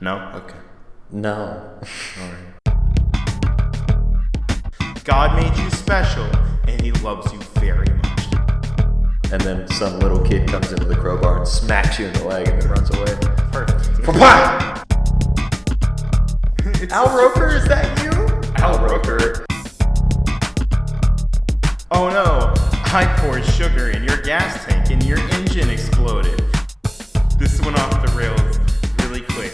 No? Okay. No. Alright. God made you special, and he loves you very much. And then some little kid comes into the crowbar and smacks you in the leg and then runs away. Perfect. Papa! Al Roker, is that you? Al Roker. Oh no, I poured sugar in your gas tank and your engine exploded. This went off the rails really quick.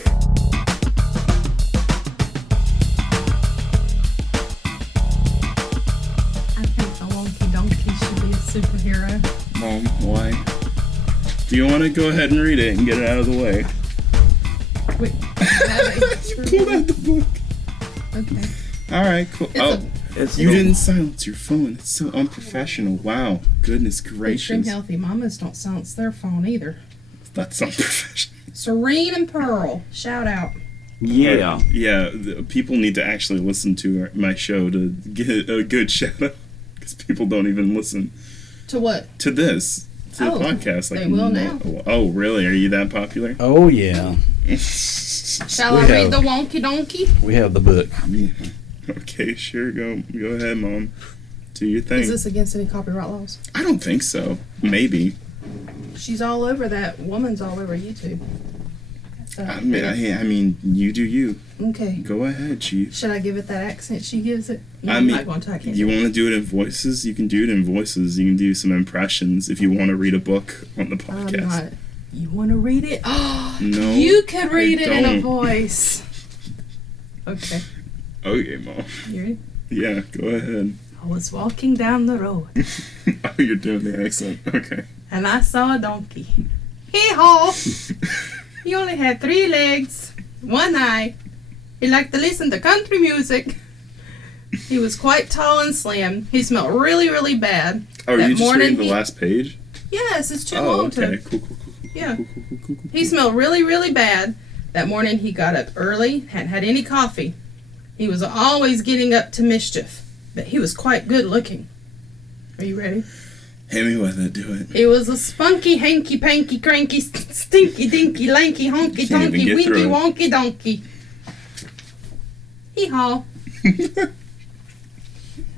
I think the Wonky Donkey should be a superhero. Mom, why? Do you want to go ahead and read it and get it out of the way? Wait, You pulled out the book. Okay. Alright, cool. It's You didn't silence your phone. It's so unprofessional. Wow. Goodness Extreme gracious. Healthy Mamas don't silence their phone either. That's unprofessional. Serene and Pearl, shout out. Yeah. Yeah, people need to actually listen to my show to get a good shout out. Because people don't even listen To what? to this. To the podcast. they will now. Oh, really? Are you that popular? Oh, yeah. Shall We I read have- the Wonky Donkey? We have the book. Yeah. Okay, sure. Go ahead, Mom. Do your thing. Is this against any copyright laws? I don't think so. Maybe. She's all over that. Woman's all over YouTube. So, I mean, you do you. okay. Go ahead, Chief. Should I give it that accent she gives it? No, I I'm mean, not going to. I can't. You want to do it in voices? You can do it in voices. You can do some impressions if you want to read a book on the I'm podcast. not. You want to read it? Oh, No, you could read I it in a don't. voice. Okay. Okay, Mom. You ready? Yeah, go ahead. I was walking down the road Oh, you're doing the accent. Okay. and I saw a donkey. Hee-haw! He only had 3 legs, 1 eye. He liked to listen to country music. He was quite tall and slim. He smelled really, really bad. Oh, are That you just morning reading the he- last page? Yes, it's too Oh, long okay. to... Cool. Yeah. Cool. He smelled really, really bad. That morning he got up early, hadn't had any coffee. He was always getting up to mischief, but he was quite good looking. Are you ready? Hit me with it. Do it. He was a spunky, hanky, panky, cranky, stinky, dinky, lanky, honky, Can't even tonky, get winky, through it. wonky, donkey. Hee-haw.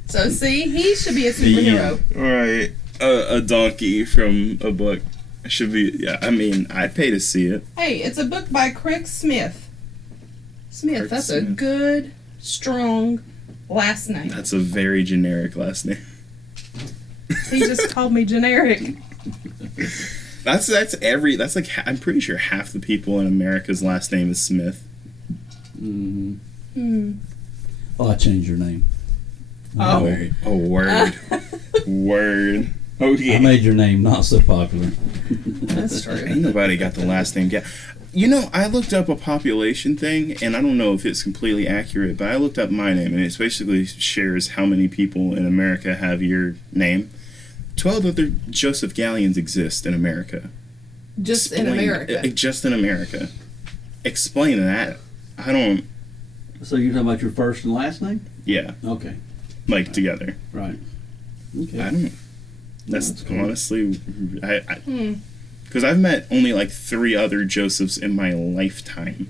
So, see, he should be a superhero. All right. A donkey from a book should be. Yeah, I mean, I'd pay to see it. Hey, it's a book by Craig Smith. Smith, Craig that's a Smith. good, strong last name. That's a very generic last name. He just called me generic. That's like I'm pretty sure half the people in America's last name is Smith. Hmm. Oh, I changed your name. Oh. Word. Word. Oh yeah. I made your name not so popular. That's true. Ain't nobody got the last name. Yeah. You know, I looked up a population thing, and I don't know if it's completely accurate, but I looked up my name, and it basically shares how many people in America have your name. 12 other Joseph Gallions exist in America. Just in Explain- America. Just in America. Explain that. I don't. So you're talking about your first and last name? Yeah, Okay. like together. Right. Okay. I don't. That's cool. honestly, Hmm. because I've met only like 3 other Josephs in my lifetime,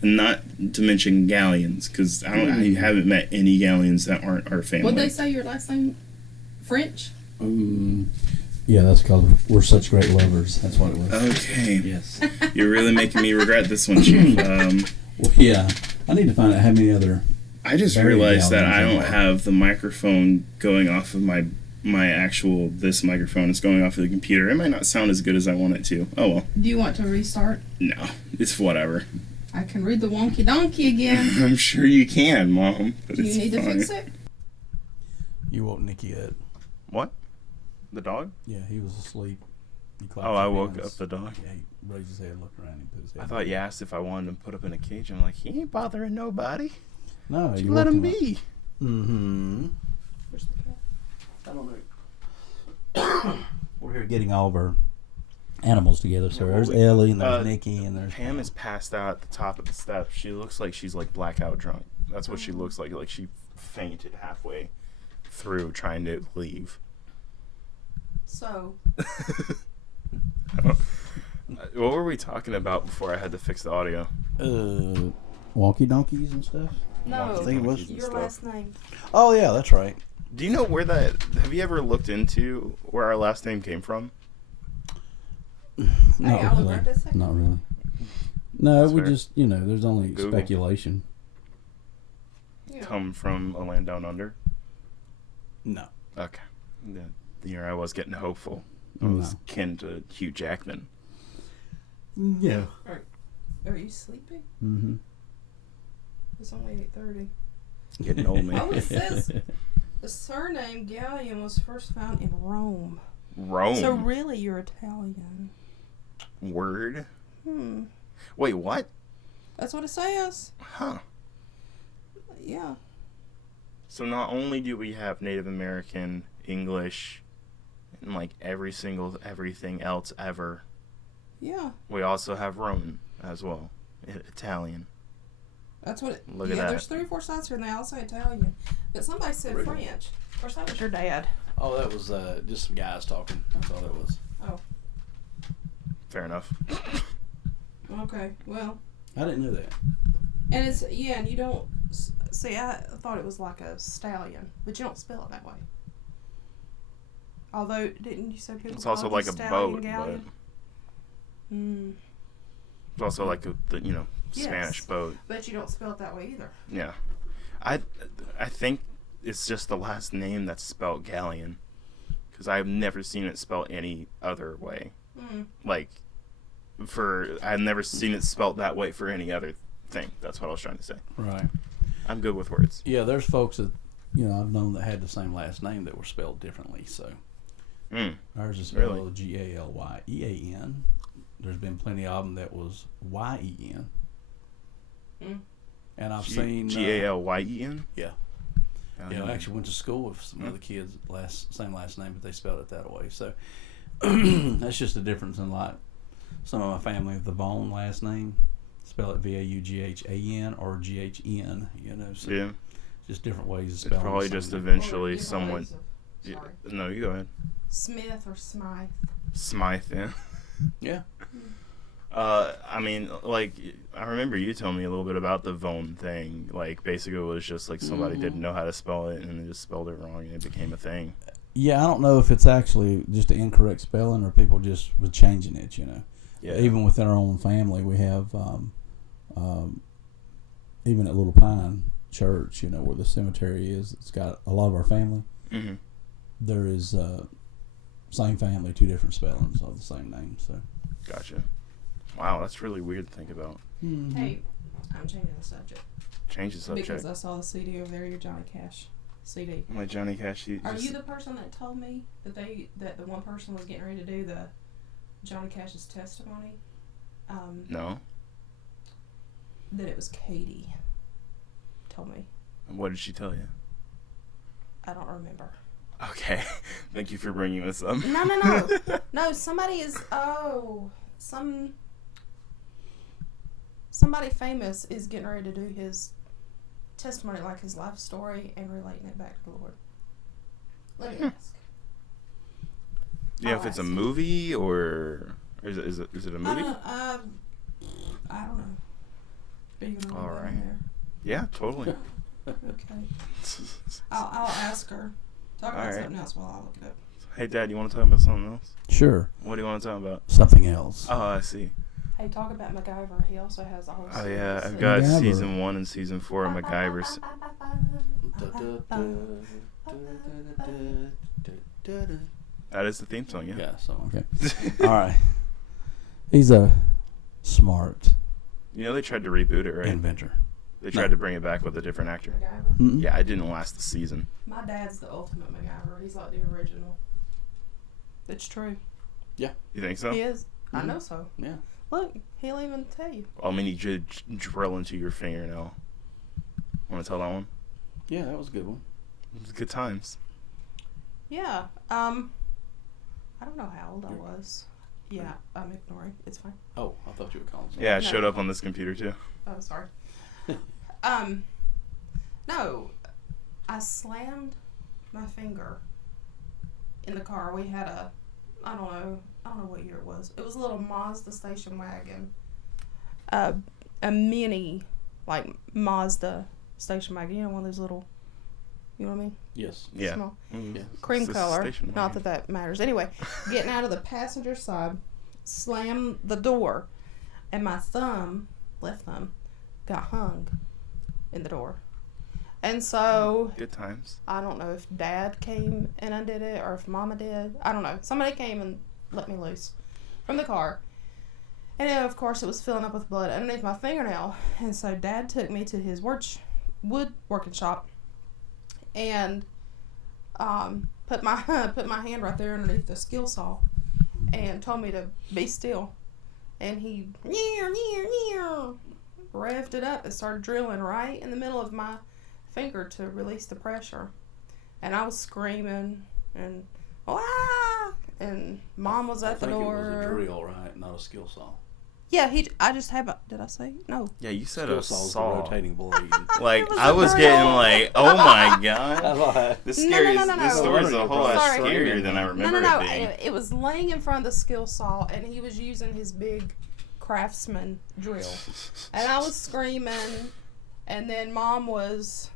and not to mention Gallions, because I haven't met any Gallions that aren't our family. What'd they say your last name? French? Yeah, that's called We're Such Great Lovers. That's what it was. Okay, Yes. you're really making me regret this one, Chief. Well, yeah. I need to find out how many other. I just Very realized that I Gallions don't are. have the microphone going off of my actual this microphone. It's going off of the computer. It might not sound as good as I want it to. Oh well. Do you want to restart? No, it's whatever. I can read the Wonky Donkey again. I'm sure you can, Mom. But Do you it's need to fine. fix it? You woke Nicky up. What? The dog? Yeah, he was asleep. He clapped Oh, I his woke hands. up the dog. Yeah, he raised his head, looked around, and put his head. I thought you asked if I wanted him put up in a cage. I'm like, he ain't bothering nobody. No, Just you let woke him up. be. Mm-hmm. Where's the cat? I don't know. We're here getting all of our animals together. So there's Ellie, and there's Nikki, and there's Pam is passed out at the top of the steps. She looks like she's like blackout drunk. That's what she looks like. Like she fainted halfway through trying to leave. So, What were we talking about before I had to fix the audio? Wonky donkeys and stuff. No, I think it was. your last name. Oh yeah, that's right. Do you know where that? Have you ever looked into where our last name came from? Not I'll look really. right this second. Not really. No, That's we fair. just there's only Google. speculation. Yeah. Come from a land down under. No. Okay. The year I was getting hopeful. I was No. kin to Hugh Jackman. Yeah. Are you sleeping? Mm-hmm. It's only 8:30. Getting old, man. Oh, it says the surname Gallion was first found in Rome. Rome. So really, you're Italian. Word. Hmm. Wait, what? That's what it says. Huh. Yeah. So not only do we have Native American, English, and like everything else ever, Yeah. we also have Roman as well. Italian. That's what it. Look at yeah, that. there's 3 or 4 sites here, and they all say Italian. But somebody said French. Of course, that was your dad. Oh, that was just some guys talking. That's all that was. Oh. Fair enough. Okay. Well. I didn't know that. And it's and you don't see. I thought it was like a stallion, but you don't spell it that way. Although, didn't you say people? It's also call it like a stallion boat, but galleon? it's also like the Yes. Spanish boat. But you don't spell it that way either. Yeah. I think it's just the last name that's spelled Galleon, because I've never seen it spelled any other way. Like, I've never seen it spelled that way for any other thing. That's what I was trying to say. Right. I'm good with words. Yeah, there's folks that I've known that had the same last name that were spelled differently. So ours is spelled Really? Galyean. There's been plenty of them that was Yen. And I've seen Galyen. Yeah. I actually went to school with some other kids same last name, but they spelled it that way. So that's just a difference in like some of my family with the Vaughn last name spell it Vaughan or Ghn. So Yeah. just different ways of It's spelling. probably the just same. eventually Or someone. sorry. No, you go ahead. Smith or Smythe. Smythe. Yeah. Yeah. I mean, like, I remember you telling me a little bit about the Vaughn thing. Like, basically, it was just like somebody didn't know how to spell it, and they just spelled it wrong, and it became a thing. Yeah, I don't know if it's actually just the incorrect spelling or people just were changing it. Yeah. Even within our own family, we have even at Little Pine Church, where the cemetery is. It's got a lot of our family. Mm-hmm. There is same family, 2 different spellings of the same name. So. Gotcha. Wow, that's really weird to think about. Mm-hmm. Hey, I'm changing the subject. Change the subject. Because I saw the CD over there, your Johnny Cash CD. My Johnny Cash. Are you the person that told me that the one person was getting ready to do the Johnny Cash's testimony? No. That it was Katie. Told me. What did she tell you? I don't remember. Okay. Thank you for bringing this up. No. No, somebody is. Somebody famous is getting ready to do his testimony, like his life story, and relating it back to the Lord. Let me ask. You know if it's a movie or is it a movie? I don't know. Are you gonna All leave that right. in there? Yeah, totally. Okay. I'll ask her. Talk about All right. something else while I look it up. Hey, Dad, you want to talk about something else? Sure. What do you want to talk about? Something else. Oh, I see. Hey, talk about MacGyver. He also has a whole. Oh series. yeah, I've got MacGyver. season 1 and season 4 of MacGyver's. That is the theme song, yeah. Yeah. So okay. All right. He's a smart You know they tried to reboot it, right? inventor. They tried to bring it back with a different actor. MacGyver. Mm-mm. Yeah, it didn't last the season. My dad's the ultimate MacGyver. He's like the original. It's true. You think so? He is. I know so. Yeah. Look, he'll even tell you. I mean, he did drill into your fingernail. Want to tell that one? Yeah, that was a good one. It was good times. Yeah. I don't know how old I was. Yeah, I'm ignoring. It's fine. Oh, I thought you were calling. Yeah, it No. showed up on this computer too. Oh, sorry. No, I slammed my finger in the car. We had a, I don't know, I don't know what year it was. It was a little Mazda station wagon. A mini, like, Mazda station wagon. You know, one of those little, you know what I mean? Yes. Yeah. Small. Yeah. Cream It's a color. station Not wagon. that matters. Anyway, getting out of the passenger side, slammed the door, and my left thumb, got hung in the door. And so, Good times. I don't know if Dad came and undid it or if Mama did. I don't know. Somebody came and let me loose from the car. And then, of course, it was filling up with blood underneath my fingernail. And so Dad took me to his woodworking shop and put my hand right there underneath the skill saw and told me to be still. And he revved it up and started drilling right in the middle of my finger to release the pressure. And I was screaming and and Mom was at the door. I think it was a drill, right? Not a skill saw. Yeah, I just have a, did I say? No. Yeah, you said Skill a saw's the saw. rotating blade. Like, was I a was drill. getting like, oh my god. This No, scary. no, no, no, This no. story's a whole lot Sorry. scarier than I remember No. it being. It was laying in front of the skill saw, and he was using his big craftsman drill. And I was screaming, and then Mom was,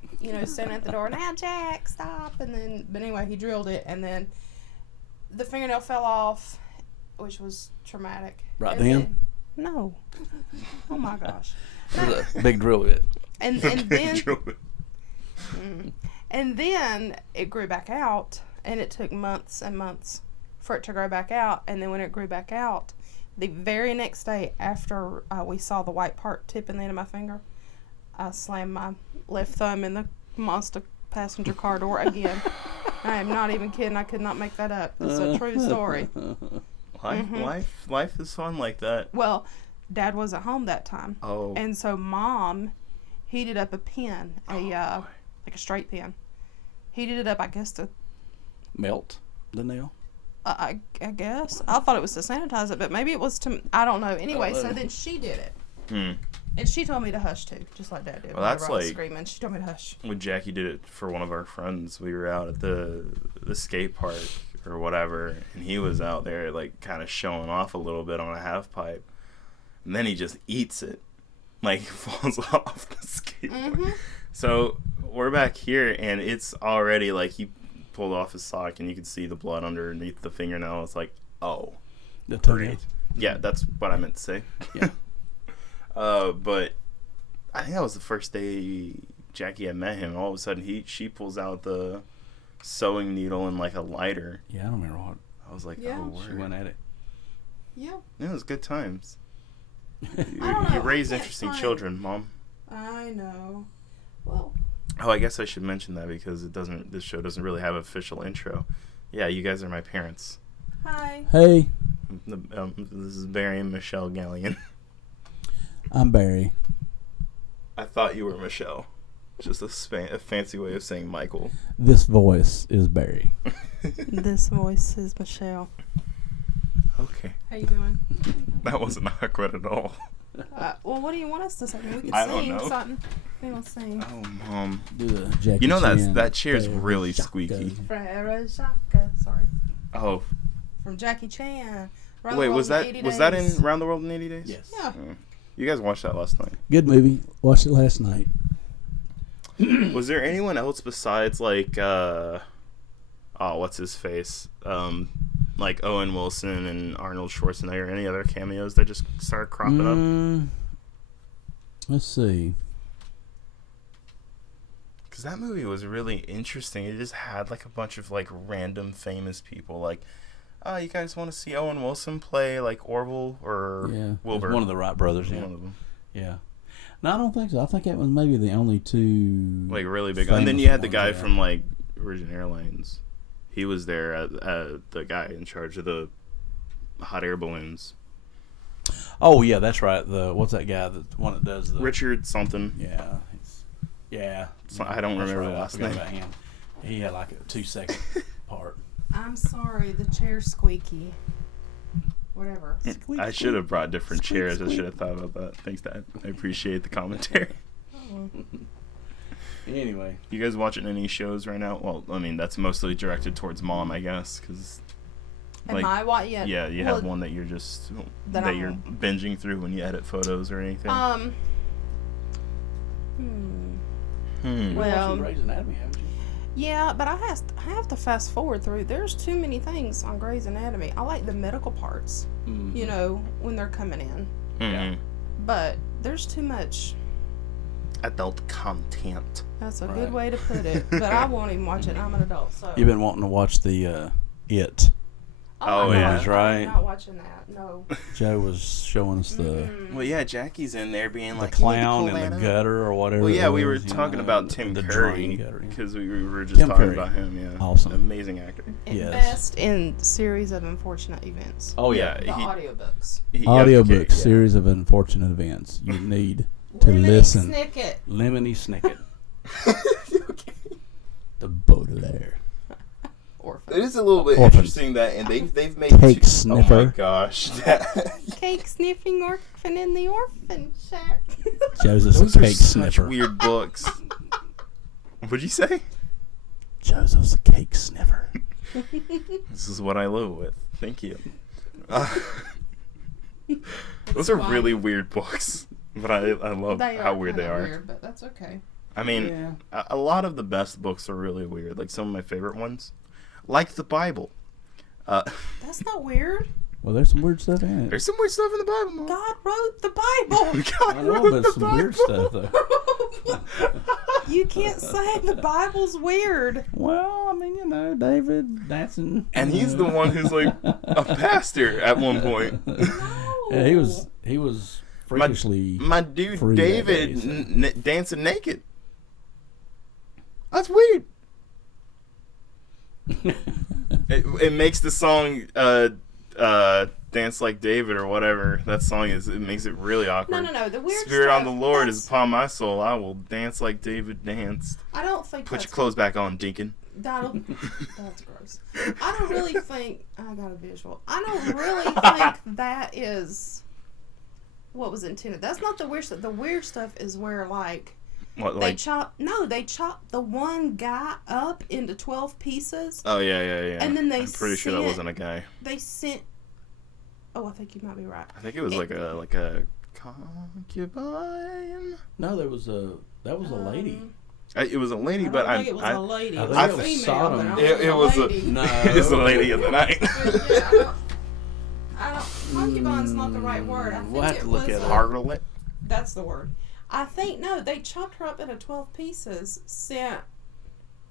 standing at the door, now Jack, stop. But anyway, he drilled it, and then the fingernail fell off, which was traumatic. Right And then? No. Oh my gosh. It was a big drill bit. And then and then it grew back out, and it took months and months for it to grow back out. And then when it grew back out, the very next day after we saw the white part tip in the end of my finger, I slammed my left thumb in the Mazda passenger car door again. I am not even kidding. I could not make that up. It's a true story. Life is fun like that. Well, Dad wasn't home that time. Oh. And so Mom heated up a pen, like a straight pen. Heated it up, I guess, to, Melt the nail. I guess. I thought it was to sanitize it, but maybe it was to, I don't know. Anyway, so then she did it. And she told me to hush too, just like Dad did. Well, that's whenever I was like- screaming. She told me to hush. When Jackie did it for one of our friends, we were out at the skate park or whatever, and he was out there like kind of showing off a little bit on a half pipe, and then he just eats it, like falls off the skateboard. So we're back here, and it's already like he pulled off his sock, and you can see the blood underneath the fingernail. It's like, oh, The toenail. great. Yeah, that's what I meant to say. Yeah. But I think that was the first day Jackie had met him. All of a sudden, she pulls out the sewing needle and like a lighter. Yeah, I don't remember what. I was like, Yeah. oh, She word. went at it. Yeah. It was good times. I don't know. You raise I can't interesting find- children, Mom. I know. Well, Oh, I guess I should mention that because this show doesn't really have an official intro. Yeah, you guys are my parents. hi. Hey, This is Barry and Michelle Gallion. I'm Barry. I thought you were Michelle. Just a fancy way of saying Michael. This voice is Barry. This voice is Michelle. Okay. How you doing? That wasn't awkward at all. Well, what do you want us to say? We could I don't sing know. something. We will sing. Oh, Mom. Do the Jackie You know Chan that chair's Barry really Shaka. squeaky. Frere Jacques. Sorry. Oh, From Jackie Chan. Around the wait, World was in that 80 was that Days. in Round the World in 80 Days? Yes. Yeah. You guys watched that last night. Good movie. Watched it last night. Was there anyone else besides like what's his face? Like Owen Wilson and Arnold Schwarzenegger, any other cameos that just started cropping up? Let's see. Because that movie was really interesting. It just had like a bunch of like random famous people. Like, oh, you guys want to see Owen Wilson play like Orville or Yeah. Wilbur? One of the Wright brothers. Yeah. One of them. Yeah. No, I don't think so. I think that was maybe the only two. Like really big. And then famous you had the ones, guy yeah. from like Virgin Airlines. He was there, the guy in charge of the hot air balloons. Oh yeah, that's right. What's that guy? The one that does the Richard something. Yeah. I don't That's remember the right. I last forgot name. about him. He had like a 2-second part. I'm sorry, the chair's squeaky. Whatever. I should have brought different chairs. I should have thought about that. Thanks, Dad. I appreciate the commentary. Anyway, You guys watching any shows right now? Well, I mean, that's mostly directed towards Mom, I guess, because Am I what yet? Yeah, you have one that you're just that you're binging through when you edit photos or anything. Well, Grey's Anatomy, haven't you? yeah, but I have to fast forward through. There's too many things on Grey's Anatomy. I like the medical parts, you know, when they're coming in. Mm-hmm. But there's too much. Adult content. That's a good way to put it. But I won't even watch it. I'm an adult, so. You've been wanting to watch the It. Oh, yeah. That's right. I'm not watching that. No. Joe was showing us the Well, yeah, Jackie's in there being like clown in the gutter or whatever. Well, yeah, it we were was, talking about Tim the Curry drain gutter, yeah. because we were just Tim talking Curry. about him. Yeah, Awesome. amazing actor. Yes. Best in series of unfortunate events. Oh yeah, The audiobooks. Audiobook series of unfortunate events. You need to listen. Snicket. Lemony Snicket. The Baudelaire. It is a little bit Orphans. interesting that, and they've made Cake Oh sniffer. my gosh, Cake sniffing orphan in the orphan shack. Joseph's those a are cake such sniffer. weird books. What'd you say? Joseph's a cake sniffer. This is what I live with. Thank you. Those are really weird books, but I love how weird they are. Weird, but that's okay. I mean, a lot of the best books are really weird. Like some of my favorite ones, like the Bible. That's not weird. Well, there's some weird stuff in it. There's some weird stuff in the Bible, Mom. God wrote the Bible. God I know, wrote but the some Bible. weird stuff though. You can't say the Bible's weird. Well, I mean, you know, David dancing, And he's the one who's like a pastor at one point. Yeah, he was freakishly. My dude free that David day, so. dancing naked. That's weird. It makes the song Dance Like David or whatever that song is. It makes it really awkward. No. The weird Spirit stuff, on the Lord is that's- upon my soul. I will dance like David danced. I don't think Put that's your clothes back on, Deacon. That's gross. I don't really think I got a visual. I don't really think that is what was intended. That's not the weird stuff. The weird stuff is where like What, they like? chop the one guy up into 12 pieces. Oh yeah. And then they I'm pretty sure that sent- wasn't a guy. They sent. Oh, I think you might be right. I think it was like a concubine. No, that was a lady. It was a lady, I but don't think it was a lady. I It was think a it was female. Sodom. But I don't It think was a- lady. No, It's the lady of the night. I don't. Concubine's not the right word. I think We'll have it to look was at it. Harlot. That's the word. I think no. They chopped her up into 12 pieces. Sent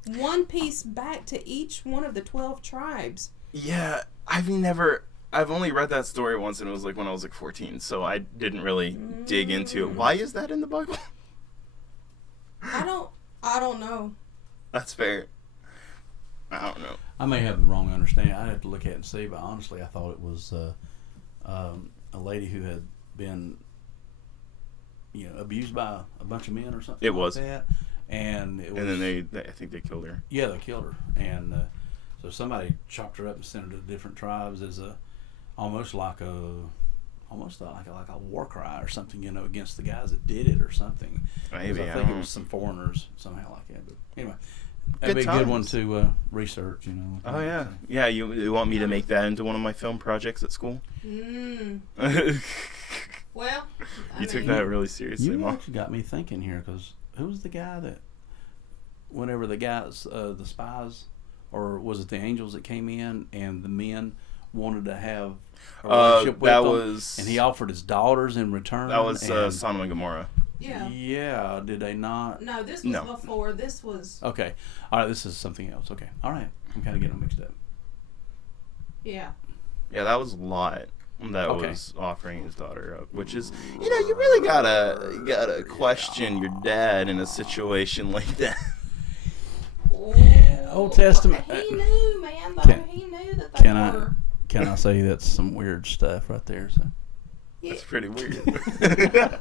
one piece back to each one of the 12 tribes. Yeah, I've only read that story once, and it was like when I was like 14, so I didn't really dig into it. Why is that in the Bible? I don't know. That's fair. I don't know. I may have the wrong understanding. I'd have to look at it and see, but honestly, I thought it was a lady who had been, abused by a bunch of men or something. It was. like that. And it was. And then I think they killed her. Yeah, they killed her, and so somebody chopped her up and sent her to different tribes as almost like a war cry or something, against the guys that did it or something. 'Cause Maybe, I I think don't it was some foreigners somehow like that. But anyway, Good that'd be a good one times. to research. Oh yeah, yeah. You want me to make that into one of my film projects at school? Mm. You Well, took that really seriously, You Mom. actually got me thinking here, because who was the guy that, whenever the guys, the spies, or was it the angels that came in and the men wanted to have a relationship with that them, was and he offered his daughters in return? that was and, Sodom and Gomorrah. Yeah. Yeah, did they not? No, this was No. before. This was. Okay, all right, this is something else. Okay, all right, I'm kind of getting them mixed up. Yeah. Yeah, that was Lot that Okay. was offering his daughter up, which is, you really gotta question your dad in a situation like that. Old Testament. He knew, man. Though Can- he knew that they Can were. I say that's some weird stuff right there? So. That's pretty weird.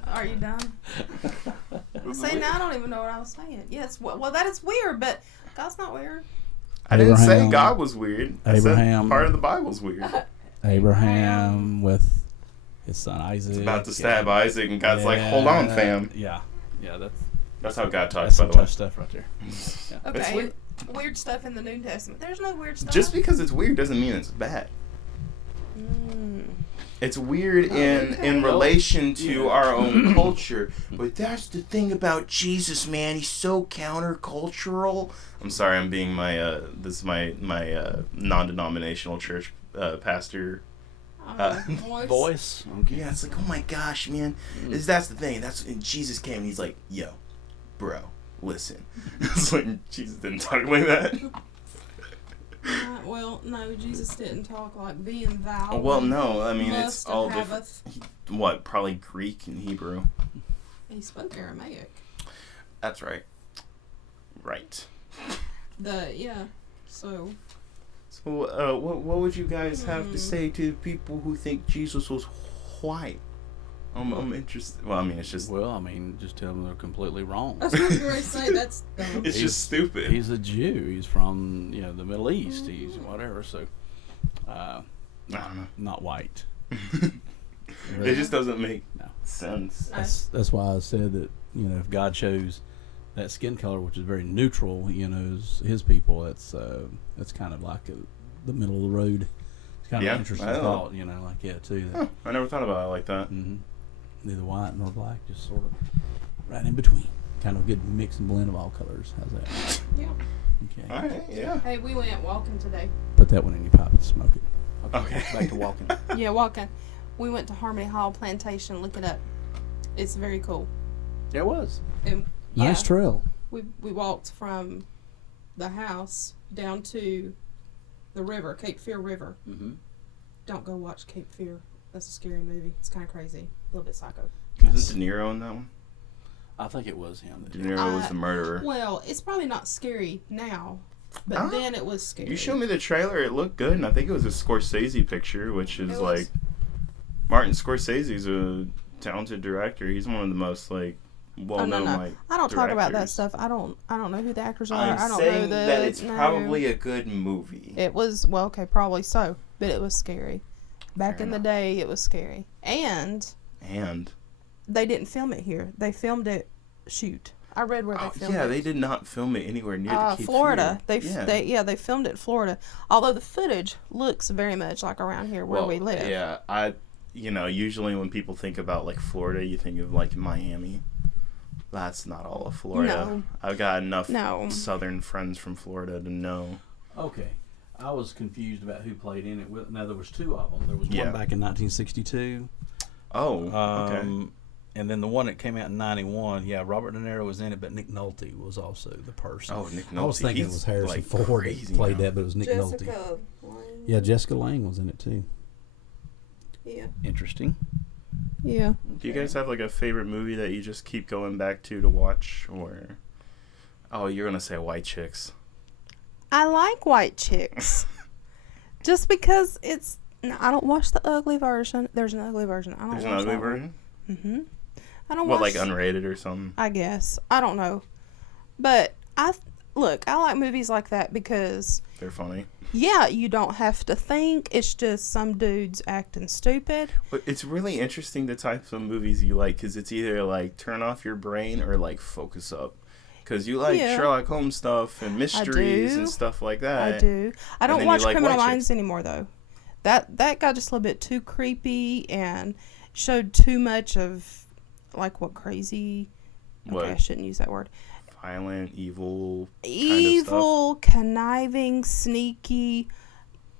Are you done? See, now I don't even know what I was saying. Yes, well, that is weird, but God's not weird. I didn't say Abraham- God was weird. I Abraham- said part of the Bible's weird. Abraham with his son Isaac. It's about to stab Isaac, and God's like, "Hold on, fam." Yeah, that's That's how God that's talks, by some the way. tough stuff right there. Yeah. Okay, weird. weird stuff in the New Testament. There's no weird stuff. Just because it's weird doesn't mean it's bad. It's weird in relation to our own culture, but that's the thing about Jesus, man. He's so countercultural. I'm sorry, I'm being my this is my non-denominational church pastor voice. Okay. Yeah, it's like, oh my gosh, man. That's the thing. And Jesus came and he's like, yo, bro, listen. It's like Jesus didn't talk like that. Well, no, Jesus didn't talk like being thou. Well, no, I mean, it's all different. Haveth. Probably Greek and Hebrew. He spoke Aramaic. That's right. Right. So. So, what would you guys have to say to people who think Jesus was white? I'm interested. Well, I mean, it's just. Well, I mean, just tell them they're completely wrong. That's what you're going to say. That's dumb. It's just stupid. He's a Jew. He's from the Middle East. He's whatever. So, I don't know. Not white. It just doesn't make sense. That's why I said that if God chose that skin color, which is very neutral, as his people, that's kind of like the middle of the road. It's kind of an interesting thought, too. Huh, I never thought about it like that. Mm-hmm. Neither white nor black, just sort of right in between. Kind of a good mix and blend of all colors. How's that? Yeah. Okay. All right, yeah. Hey, we went walking today. Put that one in your pipe and smoke it. Okay. Back to walking. Yeah, walking. We went to Harmony Hall Plantation. Look it up. It's very cool. It was. Nice trail. We walked from the house down to the river, Cape Fear River. Mm-hmm. Don't go watch Cape Fear. That's a scary movie. It's kind of crazy. A little bit psycho. Isn't De Niro in that one? I think it was him. De Niro was the murderer. Well, it's probably not scary now, but then it was scary. You showed me the trailer. It looked good, and I think it was a Scorsese picture, which is like... Martin Scorsese's a talented director. He's one of the most, well-known, I don't talk about that directors. stuff. I don't know who the actors are. I'm I don't saying know that it's probably a good movie. It was, probably so, but it was scary. Back in the day, it was scary. And they didn't film it here. They filmed it, I read where they filmed it. Yeah, they did not film it anywhere near the Cape Florida. Fear. They filmed it in Florida. Although the footage looks very much like around here where we live. Yeah, usually when people think about Florida, you think of Miami. That's not all of Florida. No. I've got enough southern friends from Florida to know. Okay. I was confused about who played in it. Now, there was two of them. There was one back in 1962. Oh, okay. And then the one that came out in 91, Robert De Niro was in it, but Nick Nolte was also the person. Oh, Nick Nolte. I was thinking it was Harrison Ford that played that, but it was Nick Nolte. Lange. Yeah, Jessica Lange was in it, too. Yeah. Interesting. Yeah. Do you guys have a favorite movie that you just keep going back to watch, or? Oh, you're gonna say White Chicks. I like White Chicks, just because it's. No, I don't watch the ugly version. There's an ugly version. I don't. There's watch an ugly that version. Mm-hmm. I don't watch. What, unrated or something? I guess I don't know, but I like movies like that because they're funny. Yeah, you don't have to think. It's just some dudes acting stupid. But it's really interesting the types of movies you like, because it's either turn off your brain or focus up. Because you like Sherlock Holmes stuff and mysteries and stuff like that. I do. I don't watch Criminal Minds anymore though. That got just a little bit too creepy and showed too much of what crazy. Okay, I shouldn't use that word. Violent, evil conniving, sneaky.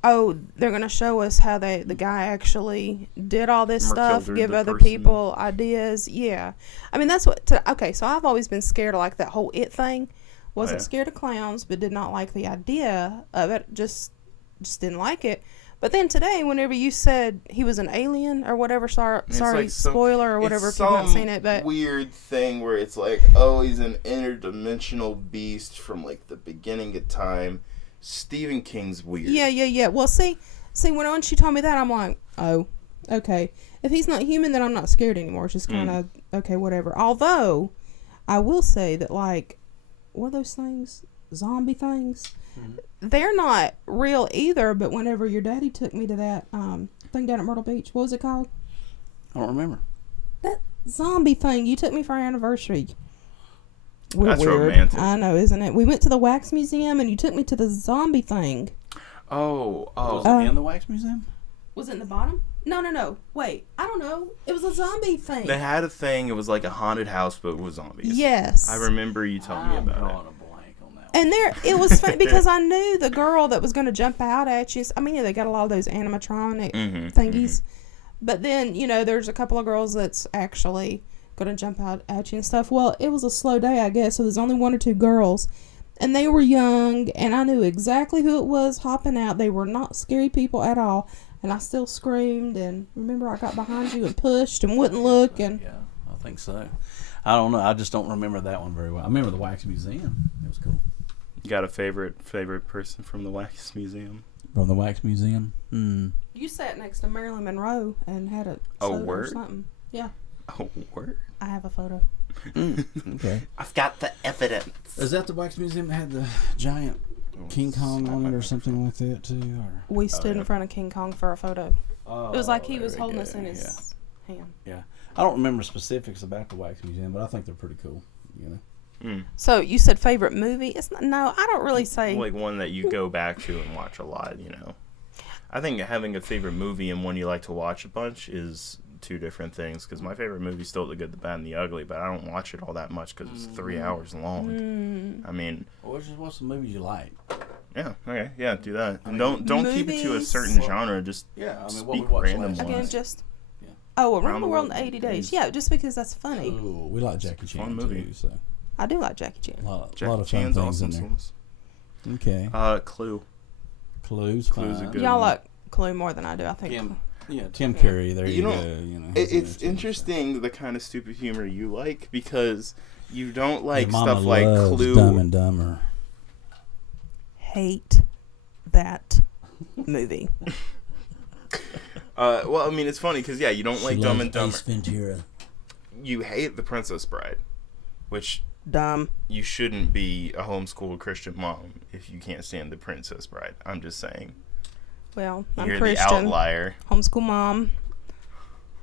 Oh, they're gonna show us how the guy actually did all this stuff, give other people ideas. Yeah, I mean that's what. Okay, so I've always been scared of that whole It thing. Wasn't scared of clowns, but did not like the idea of it. Just didn't like it. But then today, whenever you said he was an alien or whatever, sorry, spoiler or whatever if you've not seen it, but weird thing where it's he's an interdimensional beast from the beginning of time. Stephen King's weird. Yeah. Well, see, when she told me that, I'm like, oh, okay. If he's not human, then I'm not scared anymore. It's just kind of okay, whatever. Although, I will say that what are those things? Zombie things. Mm-hmm. They're not real either, but whenever your daddy took me to that thing down at Myrtle Beach, what was it called? I don't remember. That zombie thing. You took me for our anniversary. That's weird. Romantic. I know, isn't it? We went to the Wax Museum, and you took me to the zombie thing. Oh. Was it in the Wax Museum? Was it in the bottom? No. Wait, I don't know. It was a zombie thing. They had a thing. It was like a haunted house, but with zombies. Yes. I remember you telling me about it. I'm drawing a blank on that one. And it was funny because I knew the girl that was going to jump out at you. I mean, they got a lot of those animatronic thingies. But then, there's a couple of girls that's actually going to jump out at you and stuff. Well, it was a slow day, I guess, so there's only 1 or 2 girls. And they were young, and I knew exactly who it was hopping out. They were not scary people at all. And I still screamed, and remember I got behind you and pushed and wouldn't look. And Yeah, I think so. I don't know. I just don't remember that one very well. I remember the Wax Museum. It was cool. You got a favorite person from the Wax Museum? From the Wax Museum? you sat next to Marilyn Monroe and had a soda or word? something. Yeah, Oh, word. I have a photo. Okay. I've got the evidence. Is that the Wax Museum that had the giant King Kong on it or something like that too? Or? We stood yeah. in front of King Kong for a photo. Oh, It was like he was there we holding go. us in his hand. Yeah. I don't remember specifics about the Wax Museum, but I think they're pretty cool. You know. So you said favorite movie? It's not, no, I don't really say. Like one that you go back to and watch a lot, you know. I think having a favorite movie and one you like to watch a bunch is two different things. Because my favorite movie is still The Good, the Bad, and the Ugly, but I don't watch it all that much because it's 3 hours long. I mean, Or just watch the movies you like. yeah, okay, yeah, do that. And don't keep it to a movies- certain genre. Just Yeah, I mean, speak what we watched random last ones. Again, just. Yeah. Oh, Around the World in 80 Days. Yeah, just because that's funny. Ooh, we like Jackie Chan Fun movie. too, so I do like Jackie Chan. a lot Jackie of fun Chan's things in awesome. there. Okay. Clue. Clue's Clue's a fine. good Y'all one. like Clue more than I do, I think. Tim Curry. There you, You know, go. You know, It's he's in there, too, interesting the kind of stupid humor you like because you don't like Your mama stuff like loves Clue. Dumb and Dumber. Hate that movie. Well, I mean, it's funny because yeah, you don't like Dumb and Dumber. Ace Ventura. You hate The Princess Bride, which Dumb. you shouldn't be a homeschooled Christian mom if you can't stand The Princess Bride. I'm just saying. Well, I'm You're Christian. the outlier. Homeschool mom.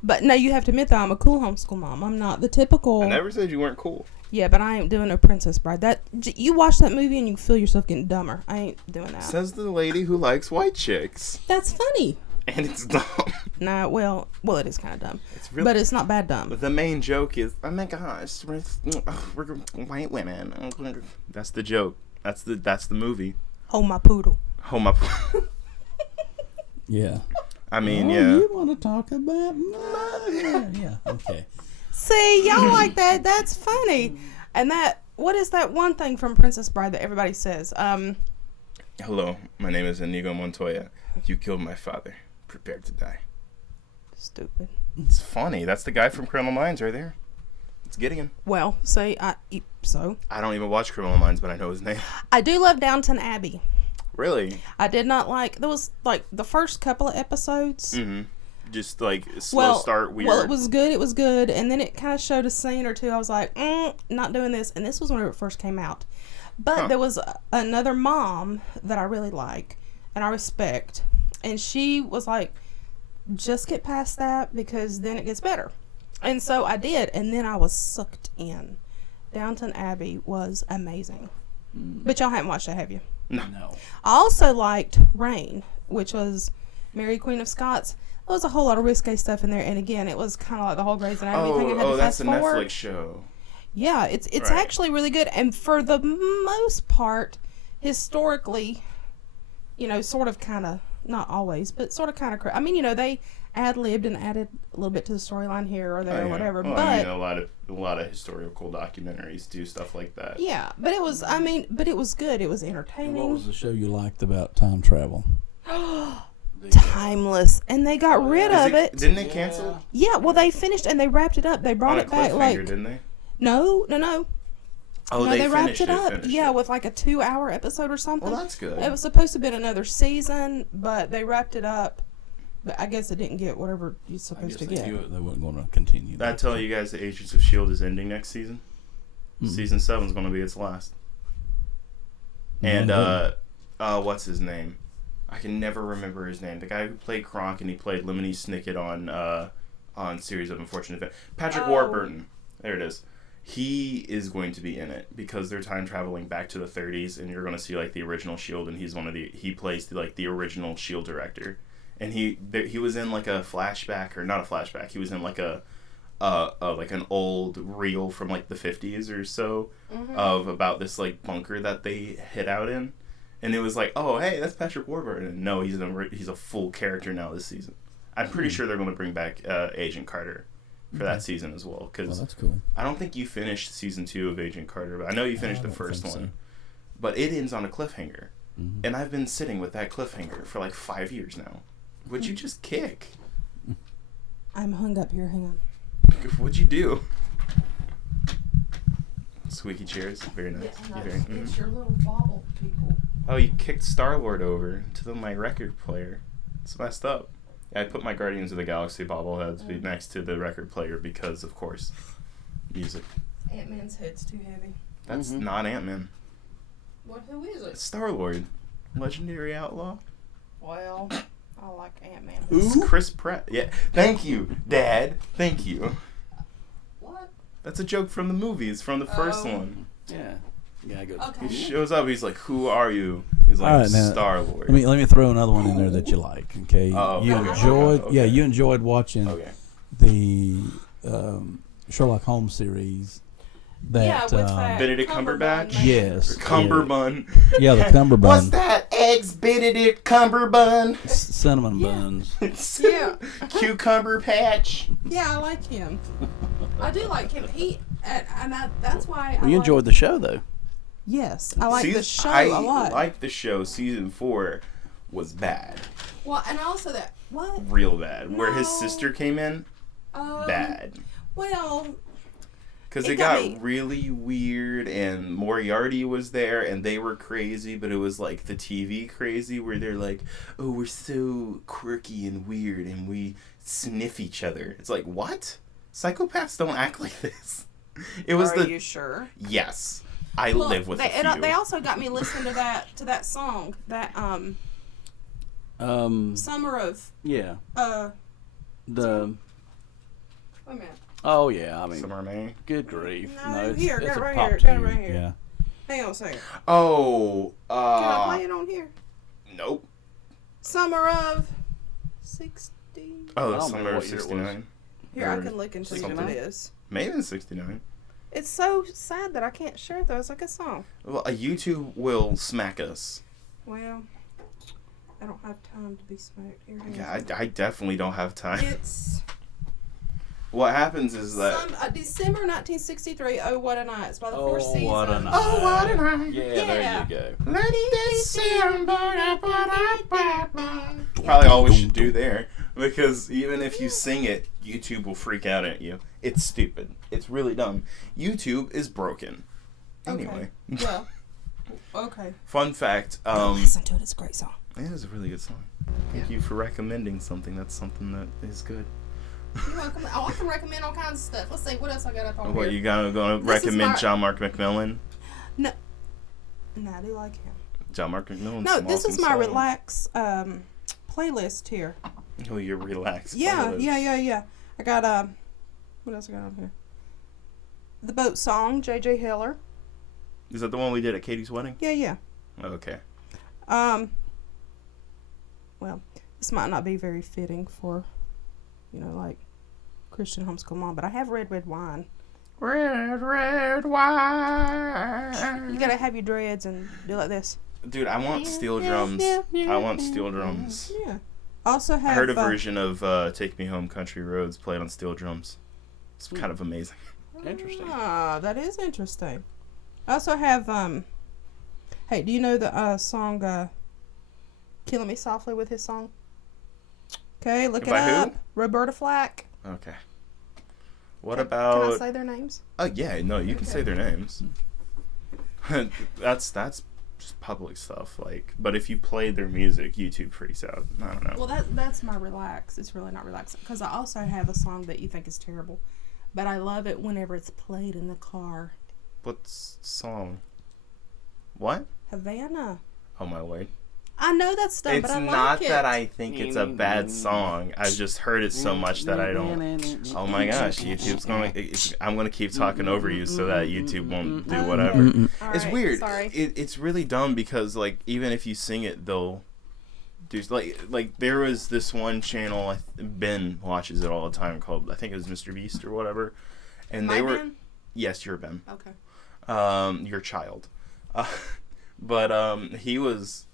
But no, you have to admit that I'm a cool homeschool mom. I'm not the typical. I never said you weren't cool. Yeah, but I ain't doing no Princess Bride. You watch that movie and you feel yourself getting dumber. I ain't doing that. Says the lady who likes white chicks. That's funny. And it's dumb. Nah, well, it is kind of dumb. It's really, But it's not bad dumb. the main joke is, oh my gosh, we're white women. That's the joke. That's the movie. Oh, my poodle. Oh my. Yeah. I mean, Oh, yeah. you want to talk about mother? Yeah. Okay. See, y'all like that. That's funny. And what is that one thing from Princess Bride that everybody says? Hello, my name is Inigo Montoya. You killed my father. Prepare to die. Stupid. It's funny. That's the guy from Criminal Minds right there. It's Gideon. Well, see, I don't even watch Criminal Minds, but I know his name. I do love Downton Abbey. Really? I did not like, there was like the first couple of episodes. Mm-hmm. Just like slow start, weird. Well, it was good. And then it kind of showed a scene or two. I was like, not doing this. And this was when it first came out. But there was another mom that I really like and I respect. And she was like, just get past that because then it gets better. And so I did. And then I was sucked in. Downton Abbey was amazing. But y'all haven't watched it, have you? No. I also liked Reign, which was Mary Queen of Scots. There was a whole lot of risque stuff in there. And again, it was kind of like the whole Grey's Anatomy thing. I had to that's fast a forward. Netflix show. Yeah, it's Right. actually really good. And for the most part, historically, sort of kind of, not always, but sort of kind of, I mean, they ad-libbed and added a little bit to the storyline here or there or whatever. Well, but I mean, a lot of historical documentaries do stuff like that. yeah, but it was good. It was And entertaining. what was the show you liked about time travel? Timeless. And they got rid of it. Didn't they cancel? Yeah, well, they finished and they wrapped it up. They brought On a it back cliffhanger, like didn't they? no. Oh, No, they wrapped finished it up. finished Yeah, it. with like a 2-hour episode or something. Well, that's good. It was supposed to have been another season, but they wrapped it up. But I guess it didn't get whatever you're I supposed guess to they get. knew it, they weren't going to continue. Did I tell you guys that Agents of S.H.I.E.L.D. is ending next season? Season 7 is going to be its last. And, what's his name? I can never remember his name. The guy who played Kronk and he played Lemony Snicket on Series of Unfortunate Events. Patrick Warburton. There it is. He is going to be in it because they're time traveling back to the 30s and you're going to see like the original S.H.I.E.L.D. and he plays the original S.H.I.E.L.D. director. and he was in like a flashback, or not a flashback. He was in like a like an old reel from like the 50s or so of about this like bunker that they hid out in, and it was like, oh hey, that's Patrick Warburton. No, he's a full character now this season. I'm pretty sure they're going to bring back Agent Carter for that season as well, because that's cool. I don't think you finished season 2 of Agent Carter, but I know you finished the first one. So. But it ends on a cliffhanger, and I've been sitting with that cliffhanger for like 5 years now. Would you just kick? I'm hung up here. Hang on. What'd you do? Squeaky chairs. Very nice. It's your little bobble people. Oh, you kicked Star-Lord over to my record player. It's messed up. I put my Guardians of the Galaxy bobbleheads next to the record player because, of course, music. Ant-Man's head's too heavy. That's not Ant-Man. Who is it? It's Star-Lord. Legendary outlaw. Well, I like Ant-Man. It's Chris Pratt. Yeah. Thank you, Dad. Thank you. What? That's a joke from the movies, from the first one. Yeah. Yeah, good. Okay. He shows up. He's like, "Who are you?" He's like, Alright, now, "Star-Lord." Let me throw another one in there that you like. Okay. You okay. enjoyed. Okay. Yeah, you enjoyed watching the Sherlock Holmes series. That, with that Benedict Cumberbatch? Yes. Cumberbun. Yeah, the Cumberbun. What's that? Eggs Benedict Cumberbun. Cinnamon buns. Yeah. Cucumber patch. Yeah, I like him. I do like him. That's why. Well, you enjoyed the show, though. Yes, I like the show I a lot. like the show. Season 4 was bad. Well, and also that what? Real bad. Where his No. sister came in, bad. Well, Because It it got got me- really weird, and Moriarty was there, and they were crazy, but it was like the TV crazy, where they're like, oh, we're so quirky and weird, and we sniff each other. It's like, what? Psychopaths don't act like this. It was are you sure? Yes. I live with a few. They also got me listening to that song, that Summer of Yeah. the. The. Wait a minute. Oh yeah. I mean, Summer May. good grief. No, it's, here, it's got a it right pop here, got it tune. right here. Yeah. Hang on a second. Oh, Can I play it on here? nope. Summer of 60. Oh, I that's don't Summer remember of what year it was. 69. Here, I Or can look and see what something. it is. Maybe in 69. It's so sad that I can't share it, though. It's like a song. Well, a YouTube will smack us. Well, I don't have time to be smoked. Here, hang on. Yeah, I definitely don't have time. It's What happens is that... December 1963. Oh, what a night! It's by the Four Oh, Seasons. what a night. Oh, what a night. Yeah, Yeah. there you go. Probably all we should do there, because even if you sing it, YouTube will freak out at you. It's stupid. It's really dumb. YouTube is broken. Anyway, Okay. Well, okay. fun fact. Listen to it. It's a great song. It is a really good song. Thank you for recommending something. That's something that is good. You're welcome. Oh, I can recommend all kinds of stuff. Let's see what else I got up on What, here. you gonna This is recommend my- John Mark McMillan? No, I do like him. John Mark McMillan. No, this is my relax playlist here. Oh, you're relaxed. Yeah. I got what else I got on here? The Boat Song, J.J. Hiller. Is that the one we did at Katie's wedding? Yeah. Okay. Well, this might not be very fitting for, like Christian homeschool mom, but I have red wine. Red wine. You gotta have your dreads and do like this. Dude, I want steel drums. I want steel drums. Yeah. Also have. I heard a version of Take Me Home Country Roads played on steel drums. It's kind of amazing. Interesting. Ah, that is interesting. I also have hey, do you know the song Killing Me Softly with his song? Okay, look it By who? up. Roberta Flack. Okay. What Can I about... say their names? Oh, yeah, no, you can Okay. say their names. That's just public stuff, but if you played their music, YouTube freaks out. I don't know. Well, that's my relax. It's really not relaxing because I also have a song that you think is terrible, but I love it whenever it's played in the car. What song? What? Havana. Oh, my Lord. I know that's dumb, It's but I like not it. that I think it's a bad song. I've just heard it so much that I don't... Oh my gosh, YouTube's going to... I'm going to keep talking over you so that YouTube won't do whatever. All It's right, weird. Sorry. It's really dumb because, even if you sing it, they'll Dude, like there was this one channel, Ben watches it all the time, called, I think it was Mr. Beast or whatever, and they were, Ben? yes, you're Ben, Okay. your child, but he was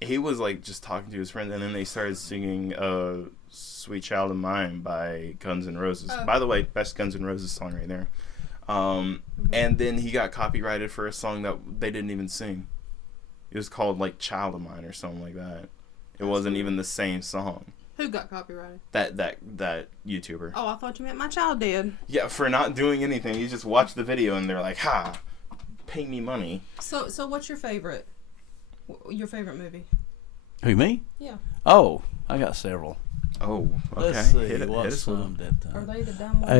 like just talking to his friends, and then they started singing "Sweet Child of Mine" by Guns N' Roses. Oh. By the way, best Guns N' Roses song right there. And then he got copyrighted for a song that they didn't even sing. It was called like "Child of Mine" or something like that. It wasn't even the same song. Who got copyrighted? That YouTuber. Oh, I thought you meant my child did. Yeah, for not doing anything. You just watch the video and they're like, "Ha, pay me money." So what's your favorite? Your favorite movie? Who, me? Yeah. Oh, I got several. Oh, okay. Let's see Hit what's us with some them. that. Are they the dumb ones?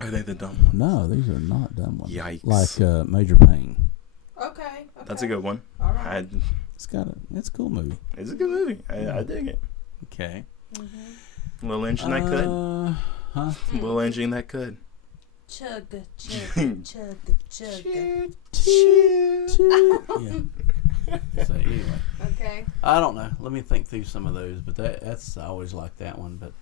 Are they the dumb ones? No, these are not dumb ones. Yikes. Like Major Pain. Okay. That's a good one. All right. It's a cool movie. It's a good movie. I dig it. Okay. Little engine that could. Huh? Little engine that could. Chugga, chugga, chugga, chugga. Yeah. So anyway, Okay. I don't know. Let me think through some of those, but that's I always like that one. But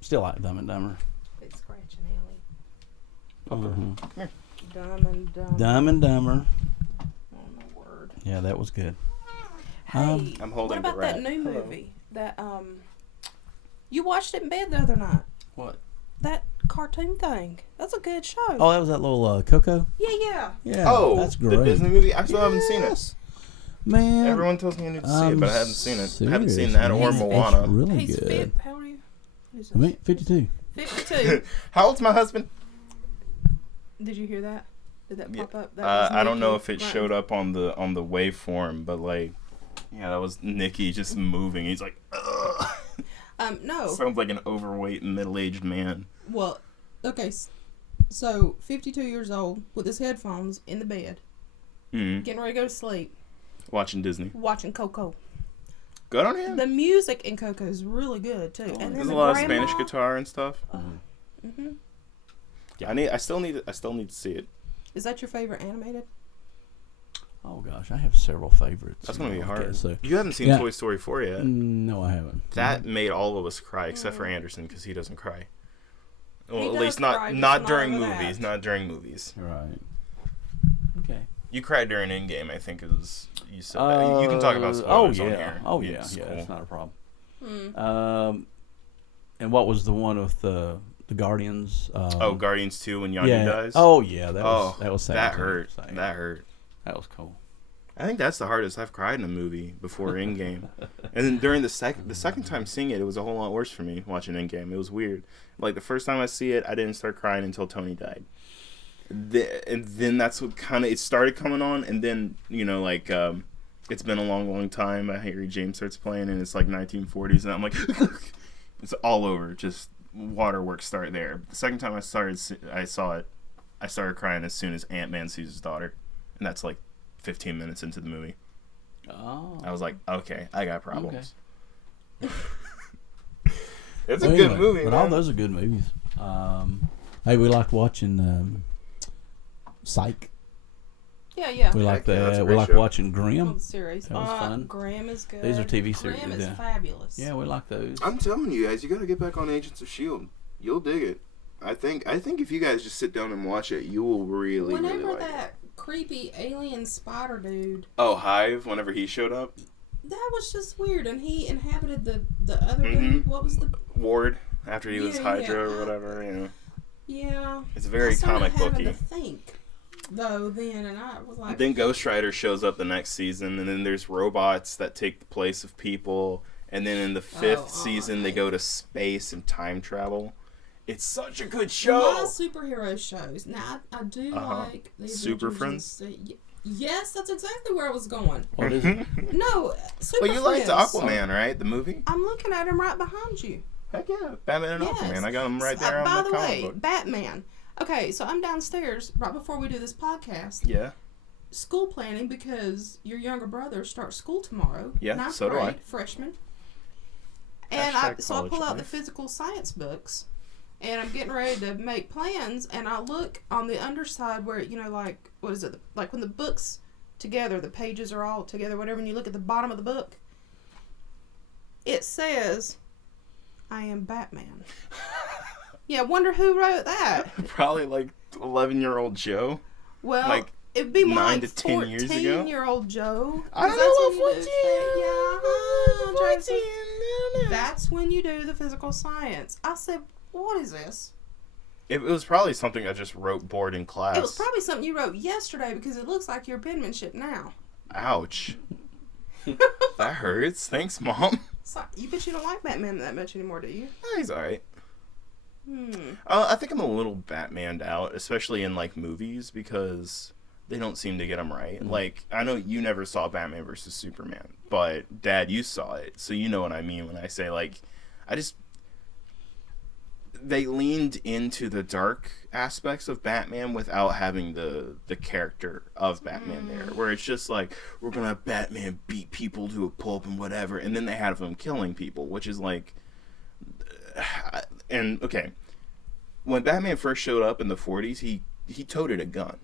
still like Dumb and Dumber. Big scratching alley. Mhm. Dumb and dumb. Dumb and Dumber. Oh, my word. Yeah, that was good. Hey, I'm holding what about the rat. that new Hello. movie that you watched it in bed the other night? What? That cartoon thing. That's a good show. Oh, that was that little Coco. Yeah. Yeah. Oh, that's the great. Disney movie? I still haven't seen it. Man. Everyone tells me I need to see it, but I haven't seen it. I haven't seen serious, that man. or It's Moana. really He's good. How old are you? Who's I mean, 52. 52. How old's my husband? Did you hear that? Did that pop up? That I don't know Nikki if it grunting. showed up on the waveform, but like, yeah, that was Nikki just moving. He's like, ugh. No. Sounds like an overweight middle-aged man. Well, okay. So 52 years old with his headphones in the bed, getting ready to go to sleep, Watching Disney. watching Coco. Good on him. The music in Coco is really good too. And then There's a the lot of grandma- Spanish guitar and stuff. Mhm. Yeah, I still need to see it. Is that your favorite animated? Oh gosh, I have several favorites. That's gonna be Okay, hard. so You haven't seen Yeah. Toy Story 4 yet. No, I haven't. That made all of us cry, except for Anderson, because he doesn't cry. Well, He at does least cry, just not not during over movies. that. Not during movies. right. Okay. You cried during Endgame, I think is you said that. You can talk about spoilers oh, yeah. on here. Oh yeah, It's yeah. cool. That's not a problem. Hmm. And what was the one with the Guardians? Guardians 2 when Yondu yeah. dies. Oh yeah, that was sad. that too. hurt. So, yeah, That hurt. That was cool. I think that's the hardest I've cried in a movie before Endgame. And then during the second time seeing it, it was a whole lot worse for me watching Endgame. It was weird. Like the first time I see it, I didn't start crying until Tony died. And then that's what kind of it started coming on. And then it's been a long time. Harry James starts playing, and it's like 1940s, and I'm like, it's all over. Just waterworks start there. The second time I saw it, I started crying as soon as Ant-Man sees his daughter, and that's like 15 minutes into the movie. Oh. I was like, okay, I got problems. It's Well, a good anyway, movie, but man. all those are good movies. Hey, we liked watching Psych. Yeah. We like yeah, that's a that. We great like show. watching Well, Grimm. the series. That was fun. Graham is good. These are TV series, Graham is yeah. fabulous. Yeah, we like those. I'm telling you guys, you gotta get back on Agents of S.H.I.E.L.D. You'll dig it. I think if you guys just sit down and watch it, you will really Whenever like it. that creepy alien spider dude, Oh, Hive, whenever he showed up. that was just weird, and he inhabited the other Mhm. dude. What was the? Ward, after he was Yeah, Hydra yeah. or whatever, Yeah. It's very I started comic having booky. to think, though, then, and I was like, Then Ghost Rider shows up the next season, and then there's robots that take the place of people, and then in the fifth season they go to space and time travel. It's such a good show. my superhero shows. Now, I do like the Super Avengers and yes, that's exactly where I was going. What is it? No, Super Well, you liked Friends. Aquaman, right? The movie? I'm looking at him right behind you. Heck yeah. Batman and Yes. Aquaman. I got them right there By on the the comic way, book. Batman. Okay, so I'm downstairs right before we do this podcast. Yeah. School planning because your younger brother starts school tomorrow. Yeah, ninth so do I. grade, freshman. And Hashtag I college pull out the life. physical science books, and I'm getting ready to make plans, and I look on the underside where like what is it? Like when the books together. The pages are all together, whatever. And you look at the bottom of the book, it says, "I am Batman." Yeah, I wonder who wrote that. Probably like 11-year-old Joe. Well, Like, it'd be more 9 like to 10 years ago? 14-year-old Joe. I don't 'Cause that's know when what you 14. do- Yeah, Joseph. 14. I don't know. That's when you do the physical science. I said, what is this? It was probably something I just wrote bored in class. It was probably something you wrote yesterday because it looks like your penmanship now. Ouch. That hurts. Thanks, Mom. So, but you don't like Batman that much anymore, do you? He's alright. Hmm. I think I'm a little Batmaned out, especially in like movies, because they don't seem to get them right. Like, I know you never saw Batman versus Superman, but Dad, you saw it, so you know what I mean when I say, like, they leaned into the dark aspects of Batman without having the character of Batman there, where it's just like, we're gonna have Batman beat people to a pulp and whatever, and then they have him killing people, which is like, and okay, when Batman first showed up in the 40s, he toted a gun,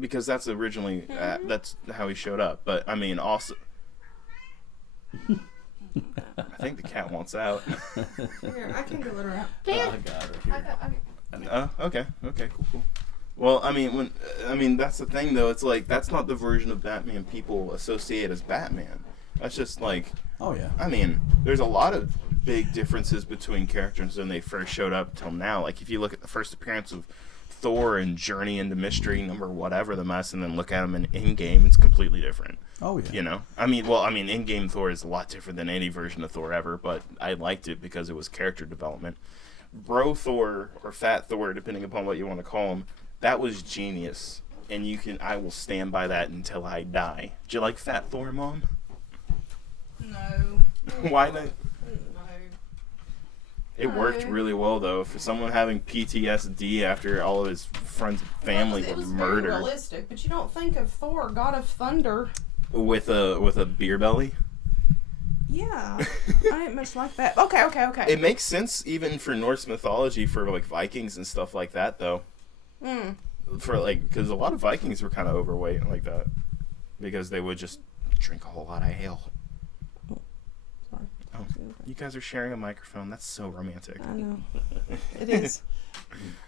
because that's originally that's how he showed up. But I mean, also, I think the cat wants out. Here, I can go let her out. I got her here. Okay, cool. Well, I mean, that's the thing though. It's like, that's not the version of Batman people associate as Batman. That's just like, Oh yeah. I mean, there's a lot of big differences between characters when they first showed up till now. Like, if you look at the first appearance of Thor and Journey into Mystery number whatever the mess, and then look at him in Endgame, it's completely different. Oh yeah. You know, I mean, Endgame Thor is a lot different than any version of Thor ever, but I liked it because it was character development. Bro Thor, or Fat Thor, depending upon what you want to call him, that was genius, and I will stand by that until I die. Do you like Fat Thor, Mom? No. Why not? No. It worked really well though. For someone having PTSD after all of his friends and family It were was very murdered realistic, but you don't think of Thor, God of Thunder. with a beer belly. Yeah, I didn't much like that. Okay. It makes sense even for Norse mythology, for like Vikings and stuff like that though. For like, because a lot of Vikings were kind of overweight like that, because they would just drink a whole lot of ale. Sorry. Oh, you guys are sharing a microphone. That's so romantic. I know. It is.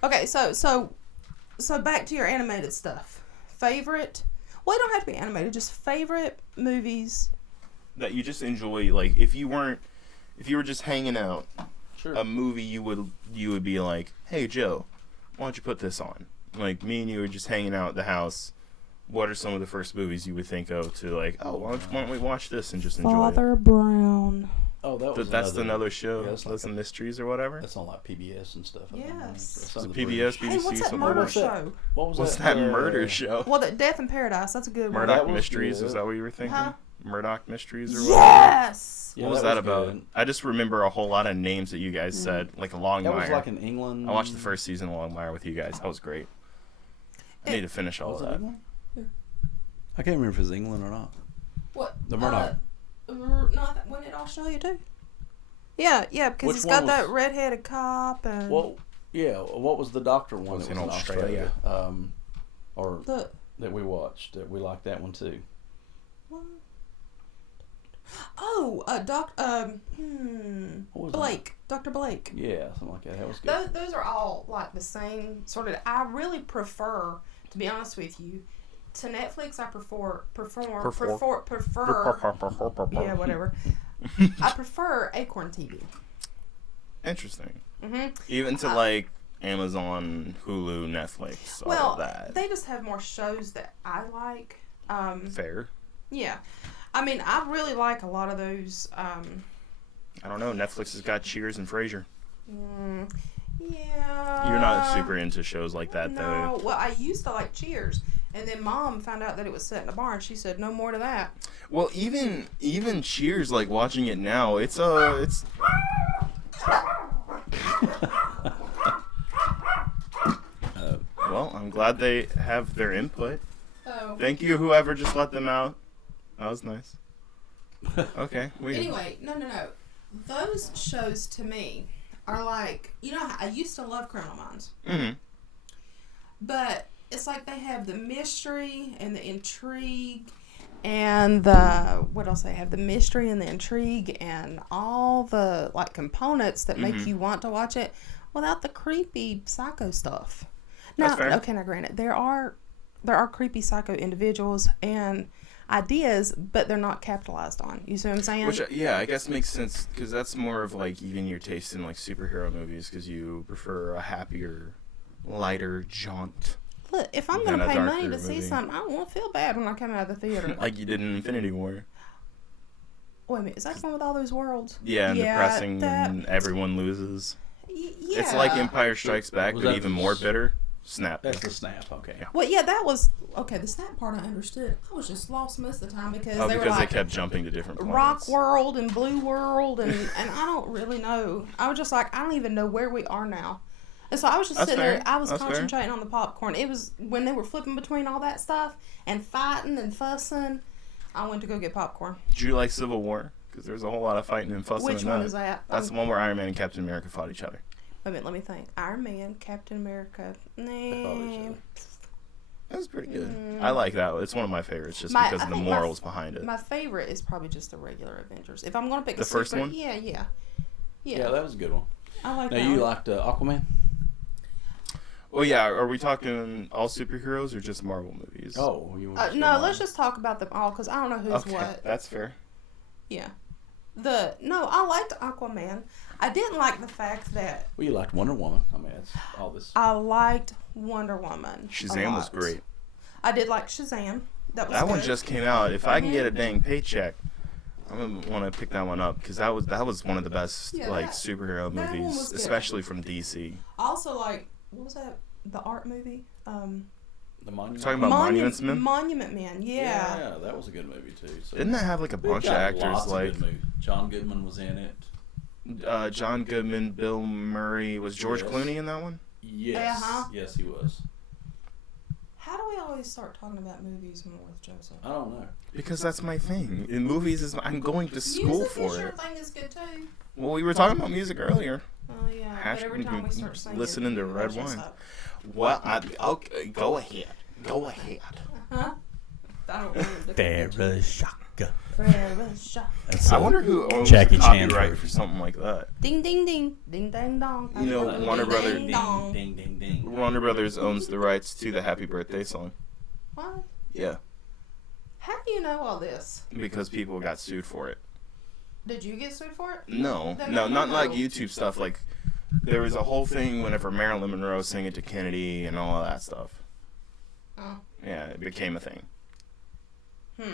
Okay, so back to your animated stuff. Favorite? Well, it don't have to be animated. Just favorite movies. That you just enjoy. Like, if you were just hanging out, Sure. a movie you would be like, hey Joe, why don't you put this on? Like, me and you were just hanging out at the house. What are some of the first movies you would think of to like, oh, why don't we watch this and just enjoy it? Father Brown. Oh, that was That's another show. Yeah, that's like That's Mysteries or whatever. That's on like PBS and stuff. I think. Yes. That's The on the PBS, British. BBC, Hey, what's that something murder like that. show? What was What's that that murder show? Well, Death in Paradise. That's a good one. Murdoch That was Mysteries, good. is that what you were thinking? Huh? Murdoch Mysteries or whatever? Yes. Yeah, What was that about? good. I just remember a whole lot of names that you guys said, like Longmire. That was like in England. I watched the first season of Longmire with you guys. That was great. I need to finish all Was of it that. England? I can't remember if it was England or not. What? The Murdoch. No, when did Australia too? Yeah, because Which it's one got that was- redheaded cop and Well, yeah. What was the doctor one Was that in was in Australia. Australia? Or the that we watched. We liked that one too. What was Blake, Dr. Blake. that? Yeah, something like that. That was good. Those are all like the same sort of. I really prefer, to be honest with you, to Netflix. I prefer. Yeah, whatever. I prefer Acorn TV. Interesting. Mhm. Even to like Amazon, Hulu, Netflix, all Well, of that. they just have more shows that I like. Fair. Yeah, I mean, I really like a lot of those. I don't know. Netflix has got Cheers and Frasier. Yeah. You're not super into shows like that, No, though. well, I used to like Cheers, and then Mom found out that it was set in a barn. She said, "No more to that." Well, even Cheers, like watching it now, it's well, I'm glad they have their input. Oh. Thank you, whoever just let them out. That was nice. Okay. Anyway, no. Those shows to me are like, I used to love Criminal Minds, Mm-hmm. but it's like they have the mystery and the intrigue and the what else they have, the mystery and the intrigue and all the like components that make you want to watch it without the creepy psycho stuff. Now, okay, now granted, there are creepy psycho individuals and ideas, but they're not capitalized on. You see what I'm saying? Which, yeah, I guess makes sense because that's more of like even your taste in like superhero movies because you prefer a happier, lighter jaunt. Look, if I'm going to pay money to see something, I don't want to feel bad when I come out of the theater. Like you did in Infinity War. Wait a minute, is that the one with all those worlds? Yeah, and depressing and everyone loses. Yeah. It's like Empire Strikes Back, but even more bitter. Snap. That's the Snap, okay. Yeah. Well, yeah, that was... Okay, the Snap part I understood. I was just lost most of the time because they were like... they kept jumping to different planets. Rock World and Blue World, and I don't really know. I was just like, I don't even know where we are now. And so I was just sitting there, I was concentrating on the popcorn. It was when they were flipping between all that stuff and fighting and fussing, I went to go get popcorn. Did you like Civil War? Because there's a whole lot of fighting and fussing. Which one is that? That's the one where Iron Man and Captain America fought each other. Wait a minute, let me think. Iron Man, Captain America. That was pretty good. I like that. It's one of my favorites just because of the morals behind it. My favorite is probably just the regular Avengers. If I'm going to pick the first one? Yeah, that was a good one. I like that. Now, you liked Aquaman? Well, yeah. Are we talking all superheroes or just Marvel movies? Oh, no. Let's just talk about them all because I don't know who's what. That's fair. Yeah. I liked Aquaman. I didn't like the fact that... Well, you liked Wonder Woman. I mean, it's all this... I liked Wonder Woman. Shazam was great. I did like Shazam. That one just came out. If I can get a dang paycheck, I'm going to want to pick that one up because that was one of the best superhero movies, especially from DC. Also, like, what was that? The art movie? The Monument. Talking about Monument Men? Monument Man, yeah. Yeah, that was a good movie too. So didn't that have like a bunch of actors? Like John Goodman was in it. John Goodman, Bill Murray. Was George Clooney in that one? Yes. Yes, he was. How do we always start talking about movies more with Joseph? I don't know. Because that's my thing. In movies, I'm going to school for it. Music thing is good too. Well, we were talking about music earlier. Oh yeah, but every time we start singing, listening to Red Wine. Well, okay, go ahead. Huh? I don't remember. Farashaka. I wonder who owns Jackie the Chan copyright for something like that. Ding ding ding, ding ding dong. You know, Warner Brothers. Ding ding ding ding. Warner Brothers owns the rights to the Happy Birthday song. What? Yeah. How do you know all this? Because people got sued for it. Did you get sued for it? No, not like YouTube stuff. Like there was a whole thing whenever Marilyn Monroe sang it to Kennedy and all of that stuff. Oh. Yeah, it became a thing. Okay.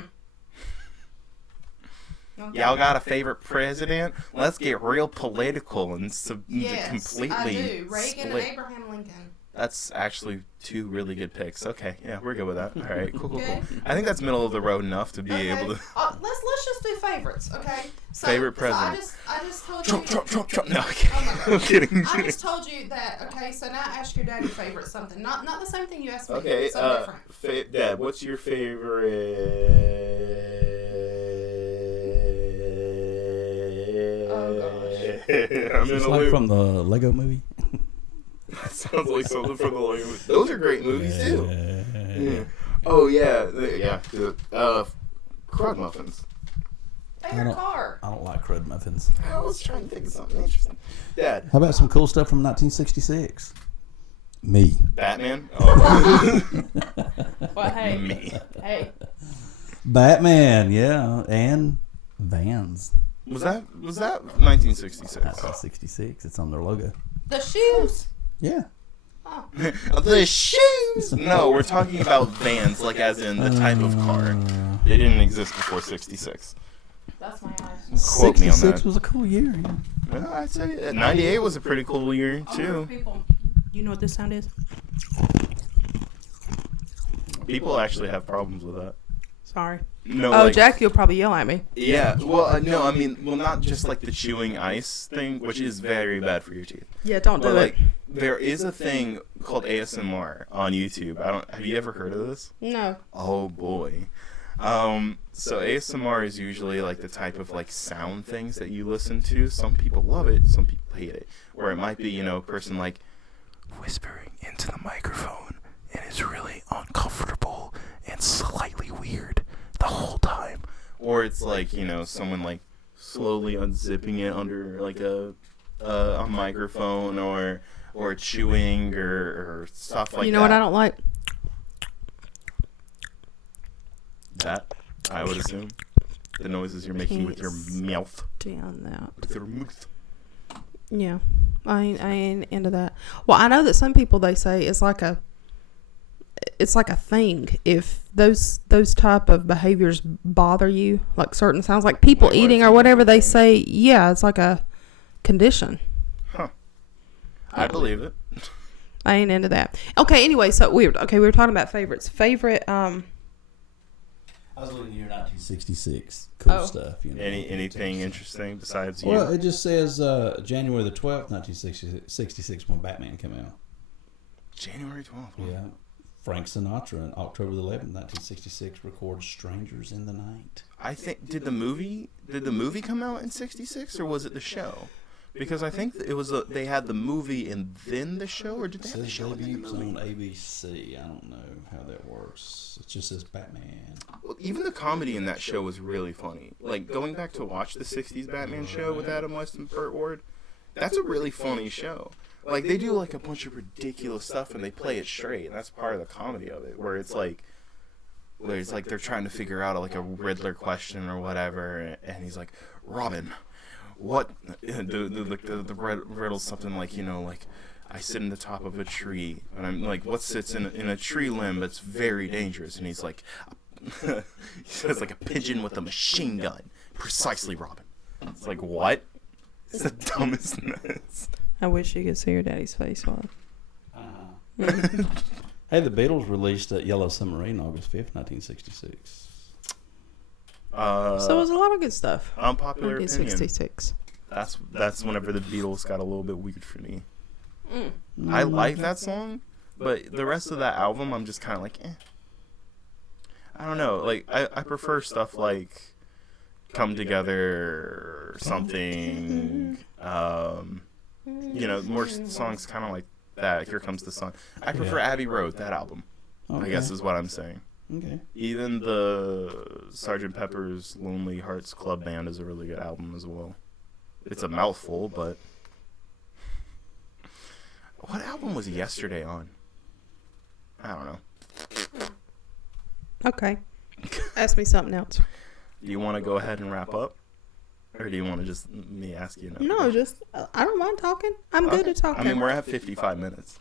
Y'all got a favorite president? Let's get real political and completely I do. Reagan split. and Abraham Lincoln. That's actually two really good picks. Okay, yeah, we're good with that. All right, cool. Okay. I think that's middle of the road enough to be able to. Let's just do favorites, okay? So, Favorite president. So I just told you. Trump. No, I'm kidding. I just told you that. Okay, so now ask your daddy favorite something. Not the same thing you asked me. Okay, something different. Dad, what's your favorite? Oh gosh. It's like from the Lego movie. That sounds like something from the Lego movie. Those are great movies too. Yeah. Oh yeah. Crud muffins. Favorite car. I don't like crud muffins. I was trying to think of something interesting. Dad. How about some cool stuff from 1966? Me. Batman? Oh. Well, hey. Me. Hey. Batman, yeah. And Vans. Was that 1966? That's 66. It's on their logo. The shoes. Yeah. Oh. The shoes! No, we're talking about Vans, like as in the type of car. They didn't exist before 66. That's my eyes. Quote me on 66 that. was a cool year. Yeah. Well, I'd say 98 was a pretty cool year, too. People, you know what this sound is? People actually have problems with that. Sorry. No, Oh, like, Jack, you'll probably yell at me. Yeah, well, no, I mean, not just like the chewing ice thing, which is very bad for your teeth. Yeah, don't do But it. there is a thing called ASMR on YouTube. Have you ever heard of this? No. Oh boy. So ASMR is usually like the type of like sound things that you listen to. Some people love it, some people hate it. Or it might be, a person like whispering into the microphone and it's really it's like, you know, someone like slowly unzipping it under like a microphone or chewing or stuff like that. You know what I don't like? That, I would assume. The noises you're making with your mouth. Down that. With your mouth. Yeah. I ain't into that. Well, I know that some people, they say it's like a thing. If those type of behaviors bother you, like certain sounds, like people Like eating or whatever, they say, yeah, it's like a condition. Huh. I believe it. I ain't into that. Okay, anyway, so we were talking about favorites. Favorite, I was looking at your 1966 cool stuff. You know, anything interesting besides you? Well, it just says January the 12th, 1966, when Batman came out. January 12th. Yeah. Frank Sinatra on October the 11th, 1966, records "Strangers in the Night." I think did the movie come out in '66 or was it the show? Because I think it was they had the movie and then the show, or did they have the show and then the It's movie? on ABC. I don't know how that works. It just says Batman. Well, even the comedy in that show was really funny. Like going back to watch the '60s Batman show with Adam West and Burt Ward, that's a really funny show. Like they do like a bunch of ridiculous stuff and they play it straight, and that's part of the comedy of it. Where it's like they're trying to figure out like a Riddler question or whatever, and he's like, Robin, what the riddle's something like, you know, like I sit in the top of a tree and I'm like, what sits in a tree limb that's very dangerous? And he's like, he says like a pigeon with a machine gun. Precisely, Robin. It's like, what? It's the dumbest mess. I wish you could see your daddy's face on. Hey, the Beatles released Yellow Submarine August 5th, 1966. So it was a lot of good stuff. Unpopular opinion. 1966. That's whenever the Beatles got a little bit weird for me. I like that song, but the rest of that album, I'm just kind of like, eh. I don't know. Like, I prefer stuff like Come Together or something. You know, more songs kind of like that. Here Comes the Sun. I prefer Abbey Road, that album. Okay. I guess is what I'm saying. Okay. Even the Sgt. Pepper's Lonely Hearts Club Band is a really good album as well. It's a mouthful, but... What album was Yesterday on? I don't know. Okay. Ask me something else. Do you want to go ahead and wrap up? Or do you want to just me ask you? No, just, I don't mind talking. I'm good at talking. I mean, we're at 55 minutes.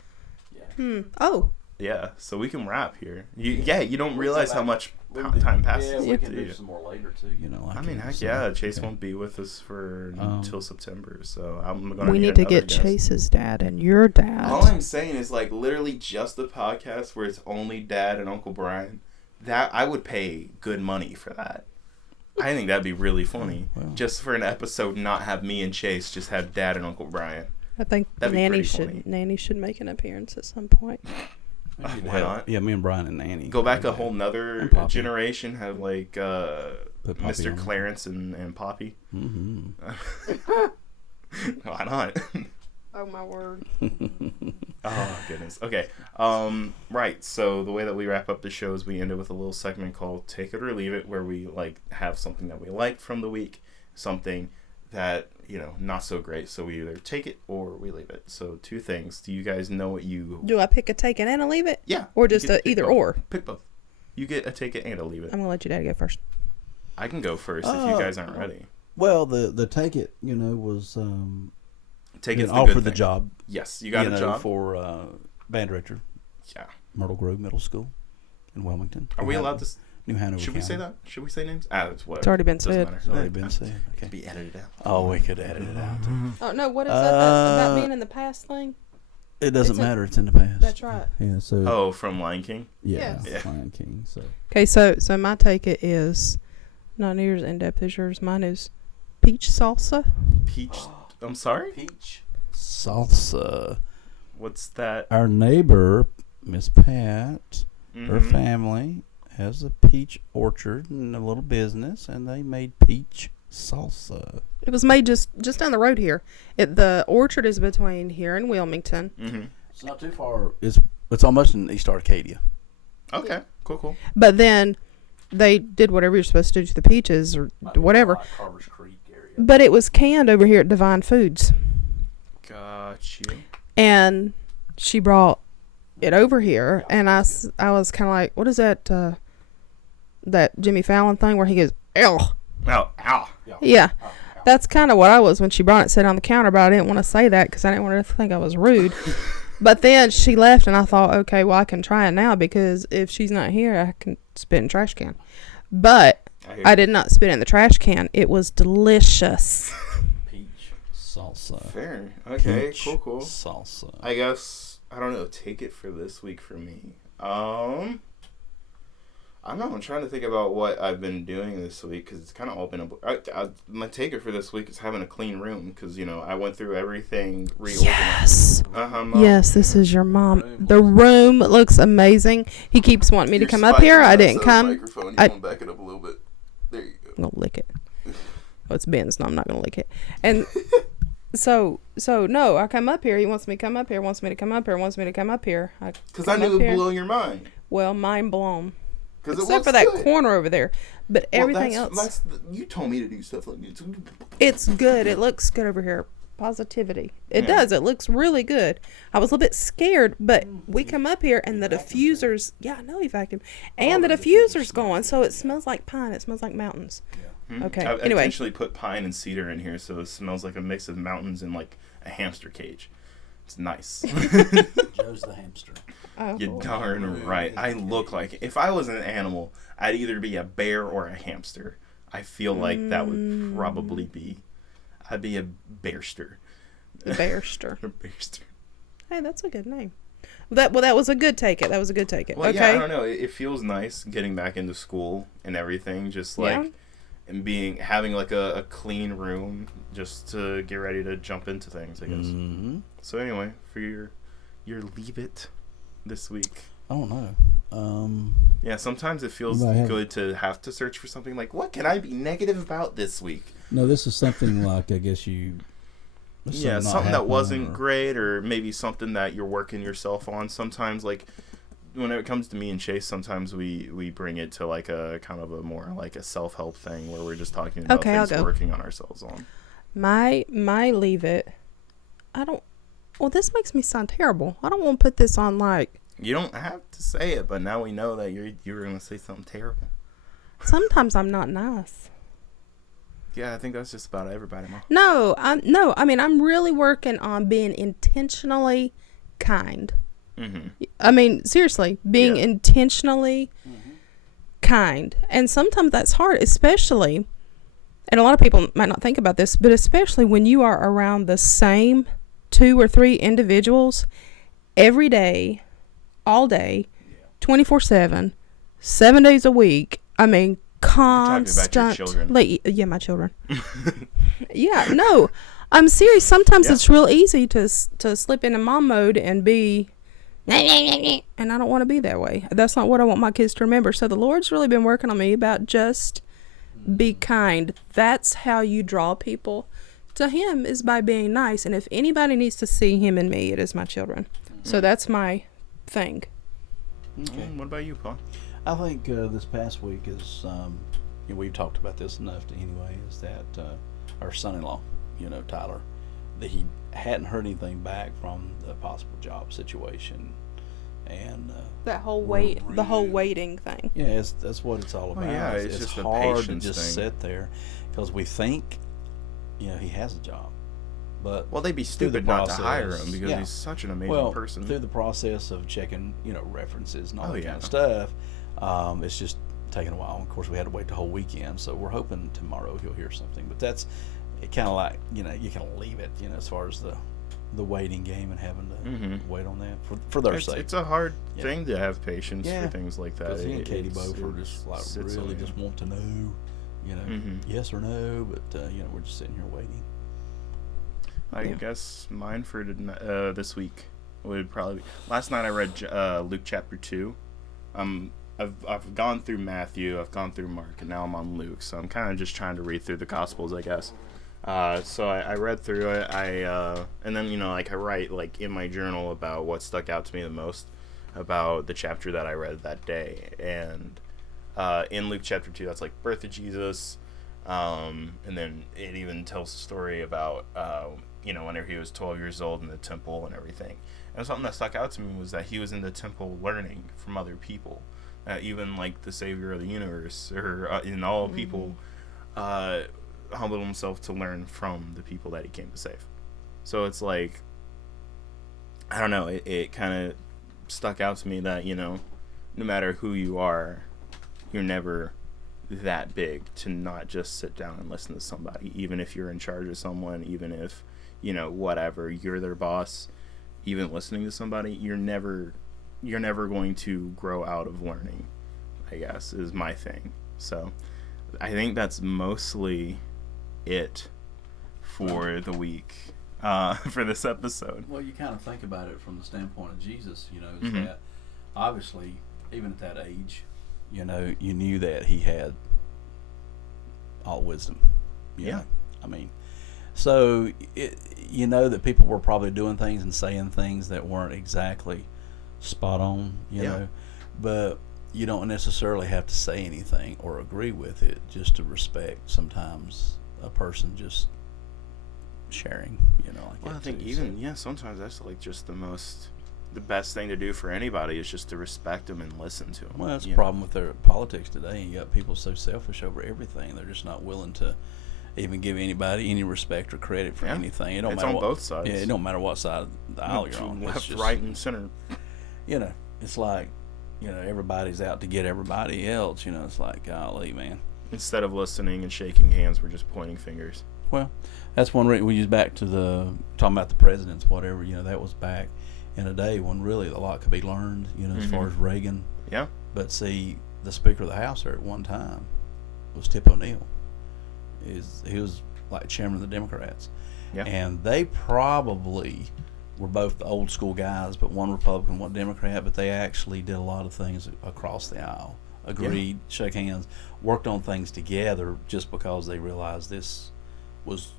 Oh. Yeah, so we can wrap here. You don't realize how much time passes. Yeah, we can to do you. some more later too. You know, I mean, heck yeah, Chase won't be with us for until September, so I'm gonna. We need to get Chase's dad and your dad. All I'm saying is like literally just the podcast where it's only Dad and Uncle Brian. That I would pay good money for that. I think that'd be really funny. Wow. Just for an episode, not have me and Chase, just have Dad and Uncle Brian. I think That'd be pretty funny. Nanny should make an appearance at some point. Why not? Yeah, me and Brian and Nanny. Go back a whole nother And Poppy. generation. Have like Put Poppy Mr. on. Clarence and Poppy. Mm-hmm. Why not? Oh my word. Oh goodness. Okay. Right. So the way that we wrap up the show is we end it with a little segment called "Take It or Leave It," where we like have something that we liked from the week, something that not so great. So we either take it or we leave it. So two things. Do you guys know what you? Do I pick a take it and a leave it? Yeah. Or you just get to a pick either both. or? Pick both. You get a take it and a leave it. I'm gonna let your dad go first. I can go first if you guys aren't ready. Well, the take it, was Take being it. offered the job. Yes, you got a job for band director, Yeah. Myrtle Grove Middle School in Wilmington. Are we allowed to? New Hanover Should we say County. that? Should we say names? It's what. It's already been Doesn't said. matter. It's already been said. It Okay. can be edited out. Oh, we could edit it out. Oh no, what is that about being in the past thing? It doesn't It's a- matter. It's in the past. That's right. Yeah. So. Oh, from Lion King. Yeah. Yes. Lion King. So. Okay, so my take it is not near as in depth as yours. Mine is peach salsa. Peach. I'm sorry. Peach salsa. What's that? Our neighbor, Miss Pat, her Mhm. family has a peach orchard and a little business, and they made peach salsa. It was made just down the road here. The orchard is between here and Wilmington. Mm-hmm. It's not too far. It's almost in East Arcadia. Okay. Cool. But then they did whatever you're supposed to do to the peaches or whatever. Like Carver's Creek area. But it was canned over here at Divine Foods. Got you. And she brought it over here, and I was kind of like, what is that that Jimmy Fallon thing where he goes, ew. Oh, ow. Yeah. That's kind of what I was when she brought it, set on the counter, but I didn't want to say that because I didn't want her to think I was rude. But then she left, and I thought, okay, well, I can try it now because if she's not here, I can spit in the trash can. But I did not spit in the trash can. It was delicious. Peach salsa. Fair. Okay, Peach cool. Salsa. I guess, I don't know, take it for this week for me. I don't know. I'm trying to think about what I've been doing this week because it's kind of all been my take it for this week is having a clean room because, you know, I went through everything, reorganized. Yes. Mom. Yes, this is your mom. The room looks amazing. He keeps wanting me to come up here. I didn't come. Microphone. You I- want to back it up a little bit. There you go. I'm going to lick it. Oh, it's Ben's. No, I'm not going to lick it. And so no, I come up here. He wants me to come up here, wants me to come up here, wants me to come up here. Because I knew it would blow your mind. Well, mind blown. Because Except for that corner over there. But everything else. You told me to do stuff like this. it's good. It looks good over here. Positivity. It does. It looks really good. I was a little bit scared, but we come up here and the diffuser's, I know he vacuumed. And the diffuser's going, so it smells like pine. It smells like mountains. Okay. I Anyway. intentionally put pine and cedar in here so it smells like a mix of mountains and like a hamster cage. It's nice. Joe's the hamster. Oh. You're darn right. I look like, if I was an animal, I'd either be a bear or a hamster. I feel like that would probably be, I'd be a bearster. The bearster. A bearster. Hey, that's a good name. That was a good take it. That was a good take it. Well, okay. yeah, I don't know. It feels nice getting back into school and everything. Just like, and having like a clean room just to get ready to jump into things, I guess. Mm-hmm. So anyway, for your leave it this week. I don't know. Yeah, sometimes it feels good to have to search for something like, what can I be negative about this week? No, this is something like, I guess something that wasn't great, or maybe something that you're working yourself on. Sometimes, like, when it comes to me and Chase, sometimes we bring it to like a kind of a more like a self-help thing where we're just talking about things we're working on ourselves on. My leave it. Well, this makes me sound terrible. I don't want to put this on like. You don't have to say it, but now we know that you were gonna say something terrible. Sometimes I'm not nice. Yeah, I think that's just about everybody, Mom. No. I mean, I'm really working on being intentionally kind. Mm-hmm. I mean, seriously, being intentionally kind. And sometimes that's hard, especially, and a lot of people might not think about this, but especially when you are around the same 2 or 3 individuals every day, all day, 24/7, 7 days a week. I mean, constantly. Yeah, my children. Yeah, no, I'm serious. Sometimes it's real easy to slip into mom mode and be, and I don't want to be that way. That's not what I want my kids to remember. So the Lord's really been working on me about just be kind. That's how you draw people to Him, is by being nice. And if anybody needs to see Him in me, it is my children. So that's my thing. Okay. What about you, Paul? I think this past week is, we've talked about this enough anyway, is that our son-in-law, Tyler, that he hadn't heard anything back from the possible job situation. And That whole the whole waiting thing. yeah, that's what it's all about. Yeah, it's just a hard to patience just thing. sit there because we think, he has a job. But Well, they'd be stupid not to hire him because he's such an amazing person. Through the process of checking, references and all that kind of stuff, it's just taken a while. Of course, we had to wait the whole weekend, so we're hoping tomorrow he'll hear something. But that's kind of like, you kind of leave it, as far as the waiting game and having to wait on that for their sake. It's a hard thing to have patience for things like that. Because he and Katie both are just like really just want to know, yes or no, but we're just sitting here waiting. I guess mine for this week would probably be, last night I read Luke chapter 2. I've gone through Matthew, I've gone through Mark, and now I'm on Luke. So I'm kind of just trying to read through the Gospels, I guess. So I read through it. And then I write like in my journal about what stuck out to me the most about the chapter that I read that day. And in Luke chapter 2, that's like birth of Jesus. And then it even tells the story about, whenever he was 12 years old in the temple and everything. And something that stuck out to me was that he was in the temple learning from other people. Even like the Savior of the universe, or in all people, humbled himself to learn from the people that he came to save. So it's like, I don't know, it kind of stuck out to me that, no matter who you are, you're never that big to not just sit down and listen to somebody, even if you're in charge of someone, even if, whatever, you're their boss. Even listening to somebody, you're never going to grow out of learning, I guess, is my thing. So I think that's mostly it for the week, for this episode. Well, you kind of think about it from the standpoint of Jesus, is that obviously, even at that age, you knew that he had all wisdom. Yeah. I mean, so that people were probably doing things and saying things that weren't exactly spot on, you know, but you don't necessarily have to say anything or agree with it just to respect sometimes a person just sharing, like well, that I think too, sometimes that's like just the best thing to do for anybody is just to respect them and listen to them. Well, that's the problem with their politics today. You got people so selfish over everything; they're just not willing to even give anybody any respect or credit for anything. It don't it's matter on both sides. Yeah, it don't matter what side of the aisle you're on. Left, It's just, right, and center. It's like, everybody's out to get everybody else. It's like, golly, man. Instead of listening and shaking hands, we're just pointing fingers. Well, that's one reason we use back to talking about the presidents, whatever. That was back in a day when really a lot could be learned. As far as Reagan. Yeah. But see, the Speaker of the House there at one time was Tip O'Neill. He was like chairman of the Democrats. Yeah. And they probably were both the old school guys, but one Republican, one Democrat, but they actually did a lot of things across the aisle. Agreed, shook hands, worked on things together just because they realized this was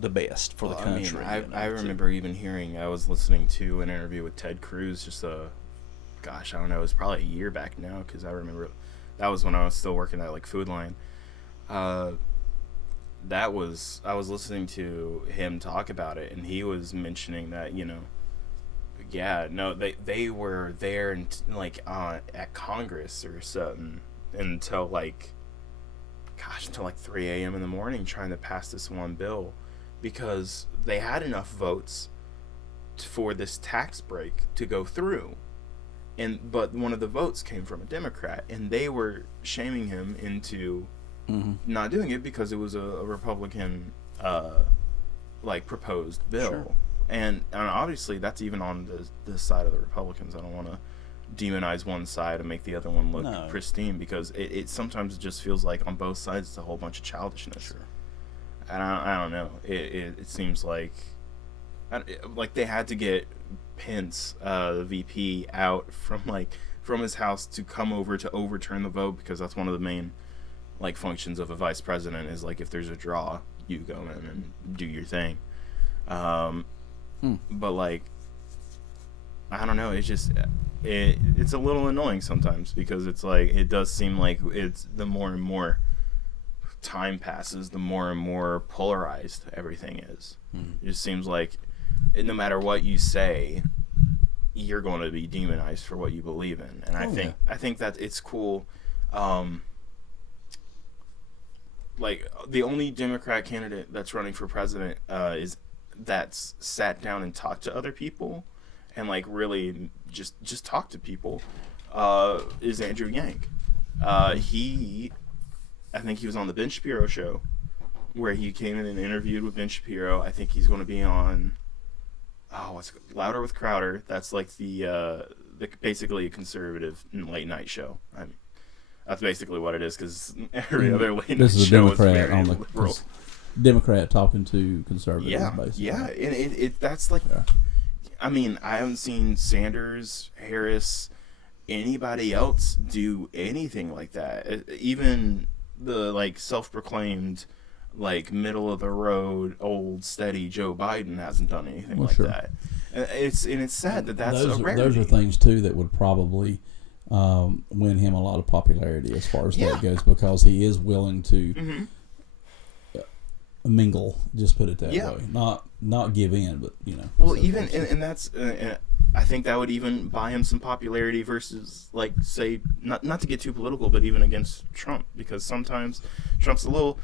the best for the country. I remember even hearing, I was listening to an interview with Ted Cruz just I don't know, it was probably a year back now, because I remember that was when I was still working at like Food Line. I was listening to him talk about it, and he was mentioning that, they were there and at Congress or something until like 3 a.m. in the morning trying to pass this one bill, because they had enough votes for this tax break to go through. But one of the votes came from a Democrat, and they were shaming him into not doing it because it was a Republican proposed bill. Sure. And obviously that's even on the side of the Republicans. I don't want to demonize one side and make the other one look pristine, because it sometimes just feels like on both sides it's a whole bunch of childishness. Sure. And I don't know. It seems like they had to get Pence, the VP, out from his house to come over to overturn the vote, because that's one of the main functions of a vice president is if there's a draw, you go in and do your thing. But I don't know, it's just it's a little annoying sometimes, because it's it does seem like it's the more and more time passes, the more and more polarized everything is. It just seems like no matter what you say, you're going to be demonized for what you believe in. And I think that it's cool. The only Democrat candidate that's running for president is that's sat down and talked to other people and really just talk to people is Andrew Yang. I think he was on the Ben Shapiro show, where he came in and interviewed with Ben Shapiro. I think he's going to be on Louder with Crowder. That's the basically a conservative late night show. I mean, that's basically what it is, because every other late night show is very liberal. Democrat talking to conservatives, basically. Yeah, and that's I mean, I haven't seen Sanders, Harris, anybody else do anything like that. Even the self-proclaimed middle of the road old steady Joe Biden hasn't done anything that. And it's sad that that's a rarity. Those are things too that would probably win him a lot of popularity as far as that goes, because he is willing to mingle. Just put it that way, not give in, but Well, even and that's. I think that would even buy him some popularity versus, like, say, not to get too political, but even against Trump, because sometimes Trump's a little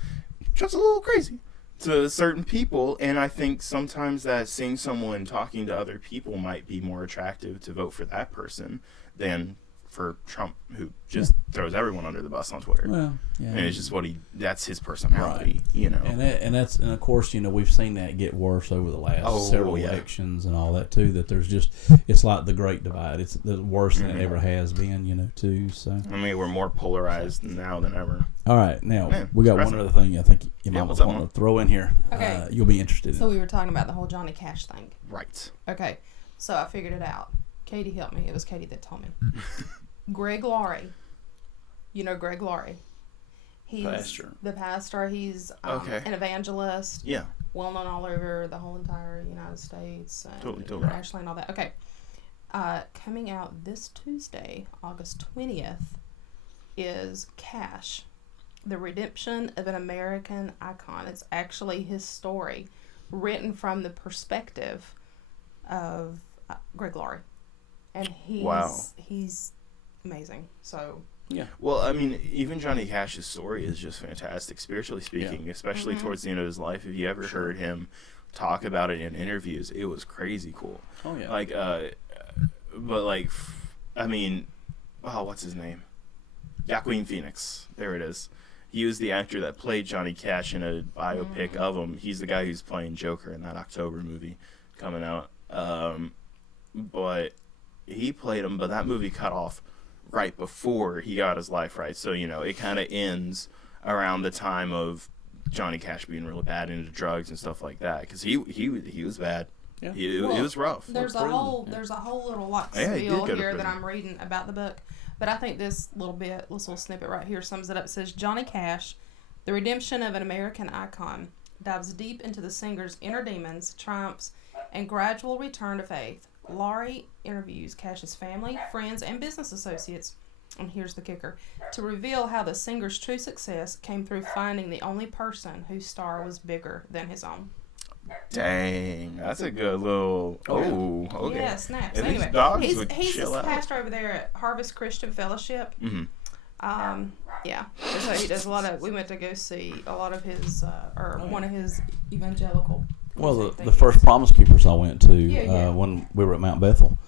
crazy to certain people, and I think sometimes that seeing someone talking to other people might be more attractive to vote for that person than for Trump, who just throws everyone under the bus on Twitter. Well, yeah, and it's just that's his personality, And and of course, we've seen that get worse over the last several elections and all that too. That there's just, it's like the Great Divide. It's worse than it ever has been, too. So I mean, we're more polarized now than ever. All right, now we got one other thing I think you might want to throw in here. Okay. You'll be interested in. So we were talking about the whole Johnny Cash thing. Right. Okay, so I figured it out. Katie helped me. It was Katie that told me. Greg Laurie. You know Greg Laurie. He's the pastor. He's an evangelist. Yeah. Well known all over the whole entire United States. And totally. Internationally and all that. Okay. Coming out this Tuesday, August 20th, is Cash, The Redemption of an American Icon. It's actually his story, written from the perspective of Greg Laurie. And he's amazing. So yeah. Well, I mean, even Johnny Cash's story is just fantastic, spiritually speaking, especially towards the end of his life. If you ever heard him talk about it in interviews, it was crazy cool. Oh yeah. Like, but like, I mean, what's his name? Joaquin Phoenix. There it is. He was the actor that played Johnny Cash in a biopic of him. He's the guy who's playing Joker in that October movie coming out. But he played him, but that movie cut off right before he got his life right. So, it kind of ends around the time of Johnny Cash being really bad into drugs and stuff like that, because he was bad. Yeah. It was rough. There's a whole little spiel here that I'm reading about the book, but I think this little snippet right here sums it up. It says, Johnny Cash, The Redemption of an American Icon, dives deep into the singer's inner demons, triumphs, and gradual return to faith. Laurie interviews Cash's family, friends, and business associates, and here's the kicker, to reveal how the singer's true success came through finding the only person whose star was bigger than his own. Dang, that's a good little. Oh, okay. Yeah, snaps. And anyway, these dogs he's chill this out. pastor over there at Harvest Christian Fellowship. Mm-hmm. Yeah. So he does a lot of. We went to go see a lot of his, one of his evangelical. Well, the first Promise Keepers I went to when we were at Mount Bethel,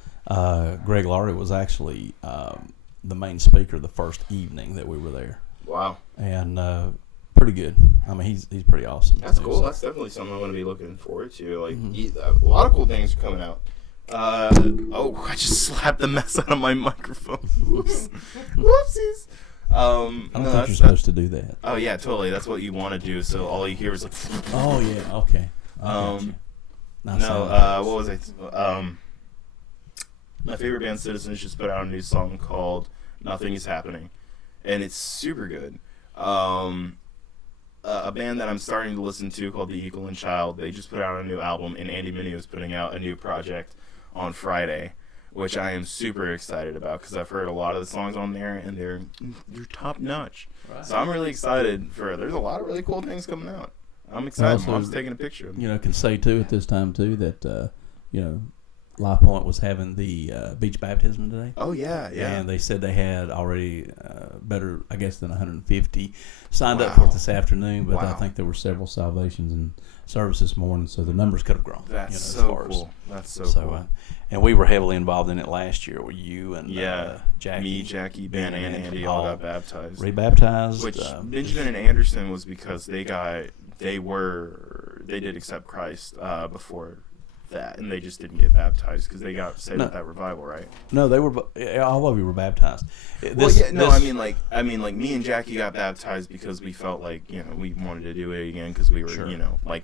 Greg Laurie was actually the main speaker the first evening that we were there. Wow. And pretty good. I mean, he's pretty awesome. That's cool. So. That's definitely something I'm going to be looking forward to. Like, a lot of cool things are coming out. I just slapped the mess out of my microphone. Whoops. Whoopsies. I don't think you're supposed to do that. Oh, yeah, totally. That's what you want to do, so all you hear is like... Oh, yeah, okay. What was I... my favorite band, Citizens, just put out a new song called Nothing Is Happening, and it's super good. A band that I'm starting to listen to called The Equal and Child, they just put out a new album, and Andy Mineo is putting out a new project on Friday, which I am super excited about because I've heard a lot of the songs on there, and they're top notch. Right. So I'm really excited there's a lot of really cool things coming out. I'm excited. Also, Mom's taking a picture of me. Can say too at this time too that Life Point was having the beach baptism today. Oh yeah. And they said they had already better, I guess, than 150 signed up for it this afternoon. But I think there were several salvations and service this morning, so the numbers could have grown. That's so cool. That's so cool. And we were heavily involved in it last year. Where you and Jackie, me, Jackie, Ben, and Andy all got baptized. Rebaptized. Which Benjamin and Anderson was because they did accept Christ before that, and they just didn't get baptized because they got saved at that revival, right? No, they were. All of you were baptized. I mean, like me and Jackie got baptized because we felt like we wanted to do it again because we were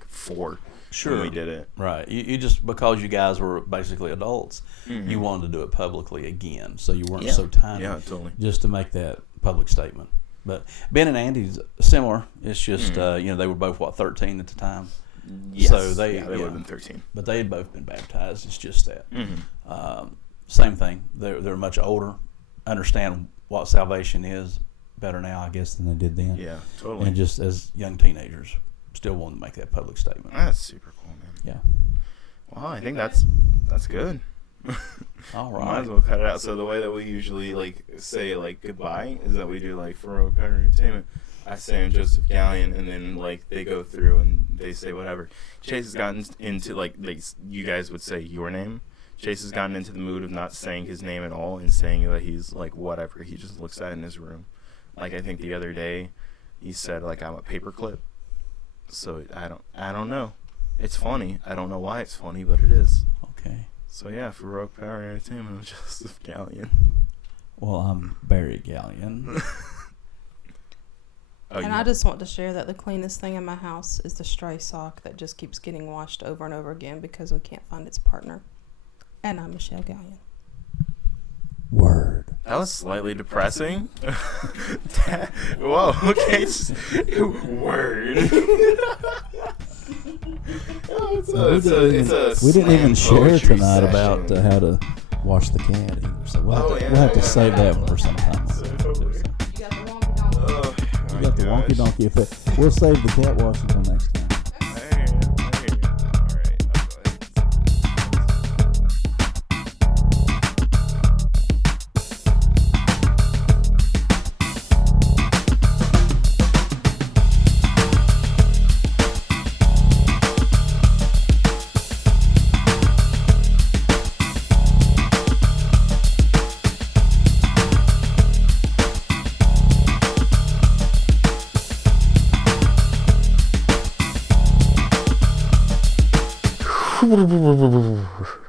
4 when we did it. Right. You just because you guys were basically adults, you wanted to do it publicly again, so you weren't so tiny. Yeah, totally. Just to make that public statement. But Ben and Andy's similar. It's just they were both 13 at the time. Yes. So they would have been 13. But they had both been baptized. It's just that. Same thing. They're much older. understand what salvation is better now, I guess, than they did then. Yeah, totally. And just as young teenagers, still wanting to make that public statement. That's super cool, man. Yeah. Well, I think that's good. All Might right. as well cut it out. So the way that we usually like say like goodbye is that we do like for Rogue Power Entertainment. I say I'm Joseph Gallion, and then like they go through and they say whatever. Chase has gotten into like you guys would say your name. Chase has gotten into the mood of not saying his name at all and saying that he's like whatever he just looks at in his room. Like I think the other day, he said like I'm a paperclip. So I don't know. It's funny. I don't know why it's funny, but it is. Okay. So yeah, for Rogue Power Entertainment, I'm Joseph Gallion. Well, I'm Barry Gallion. Oh, And I just want to share that the cleanest thing in my house is the stray sock that just keeps getting washed over and over again because we can't find its partner. And I'm Michelle Gallion. Word. That was slightly depressing. Whoa, okay. Word. We didn't even share poetry tonight session. about how to wash the cat either. So we'll have to save that one for some time. You got the wonky donkey. You got the wonky donkey effect. We'll save the cat wash until next time. All right.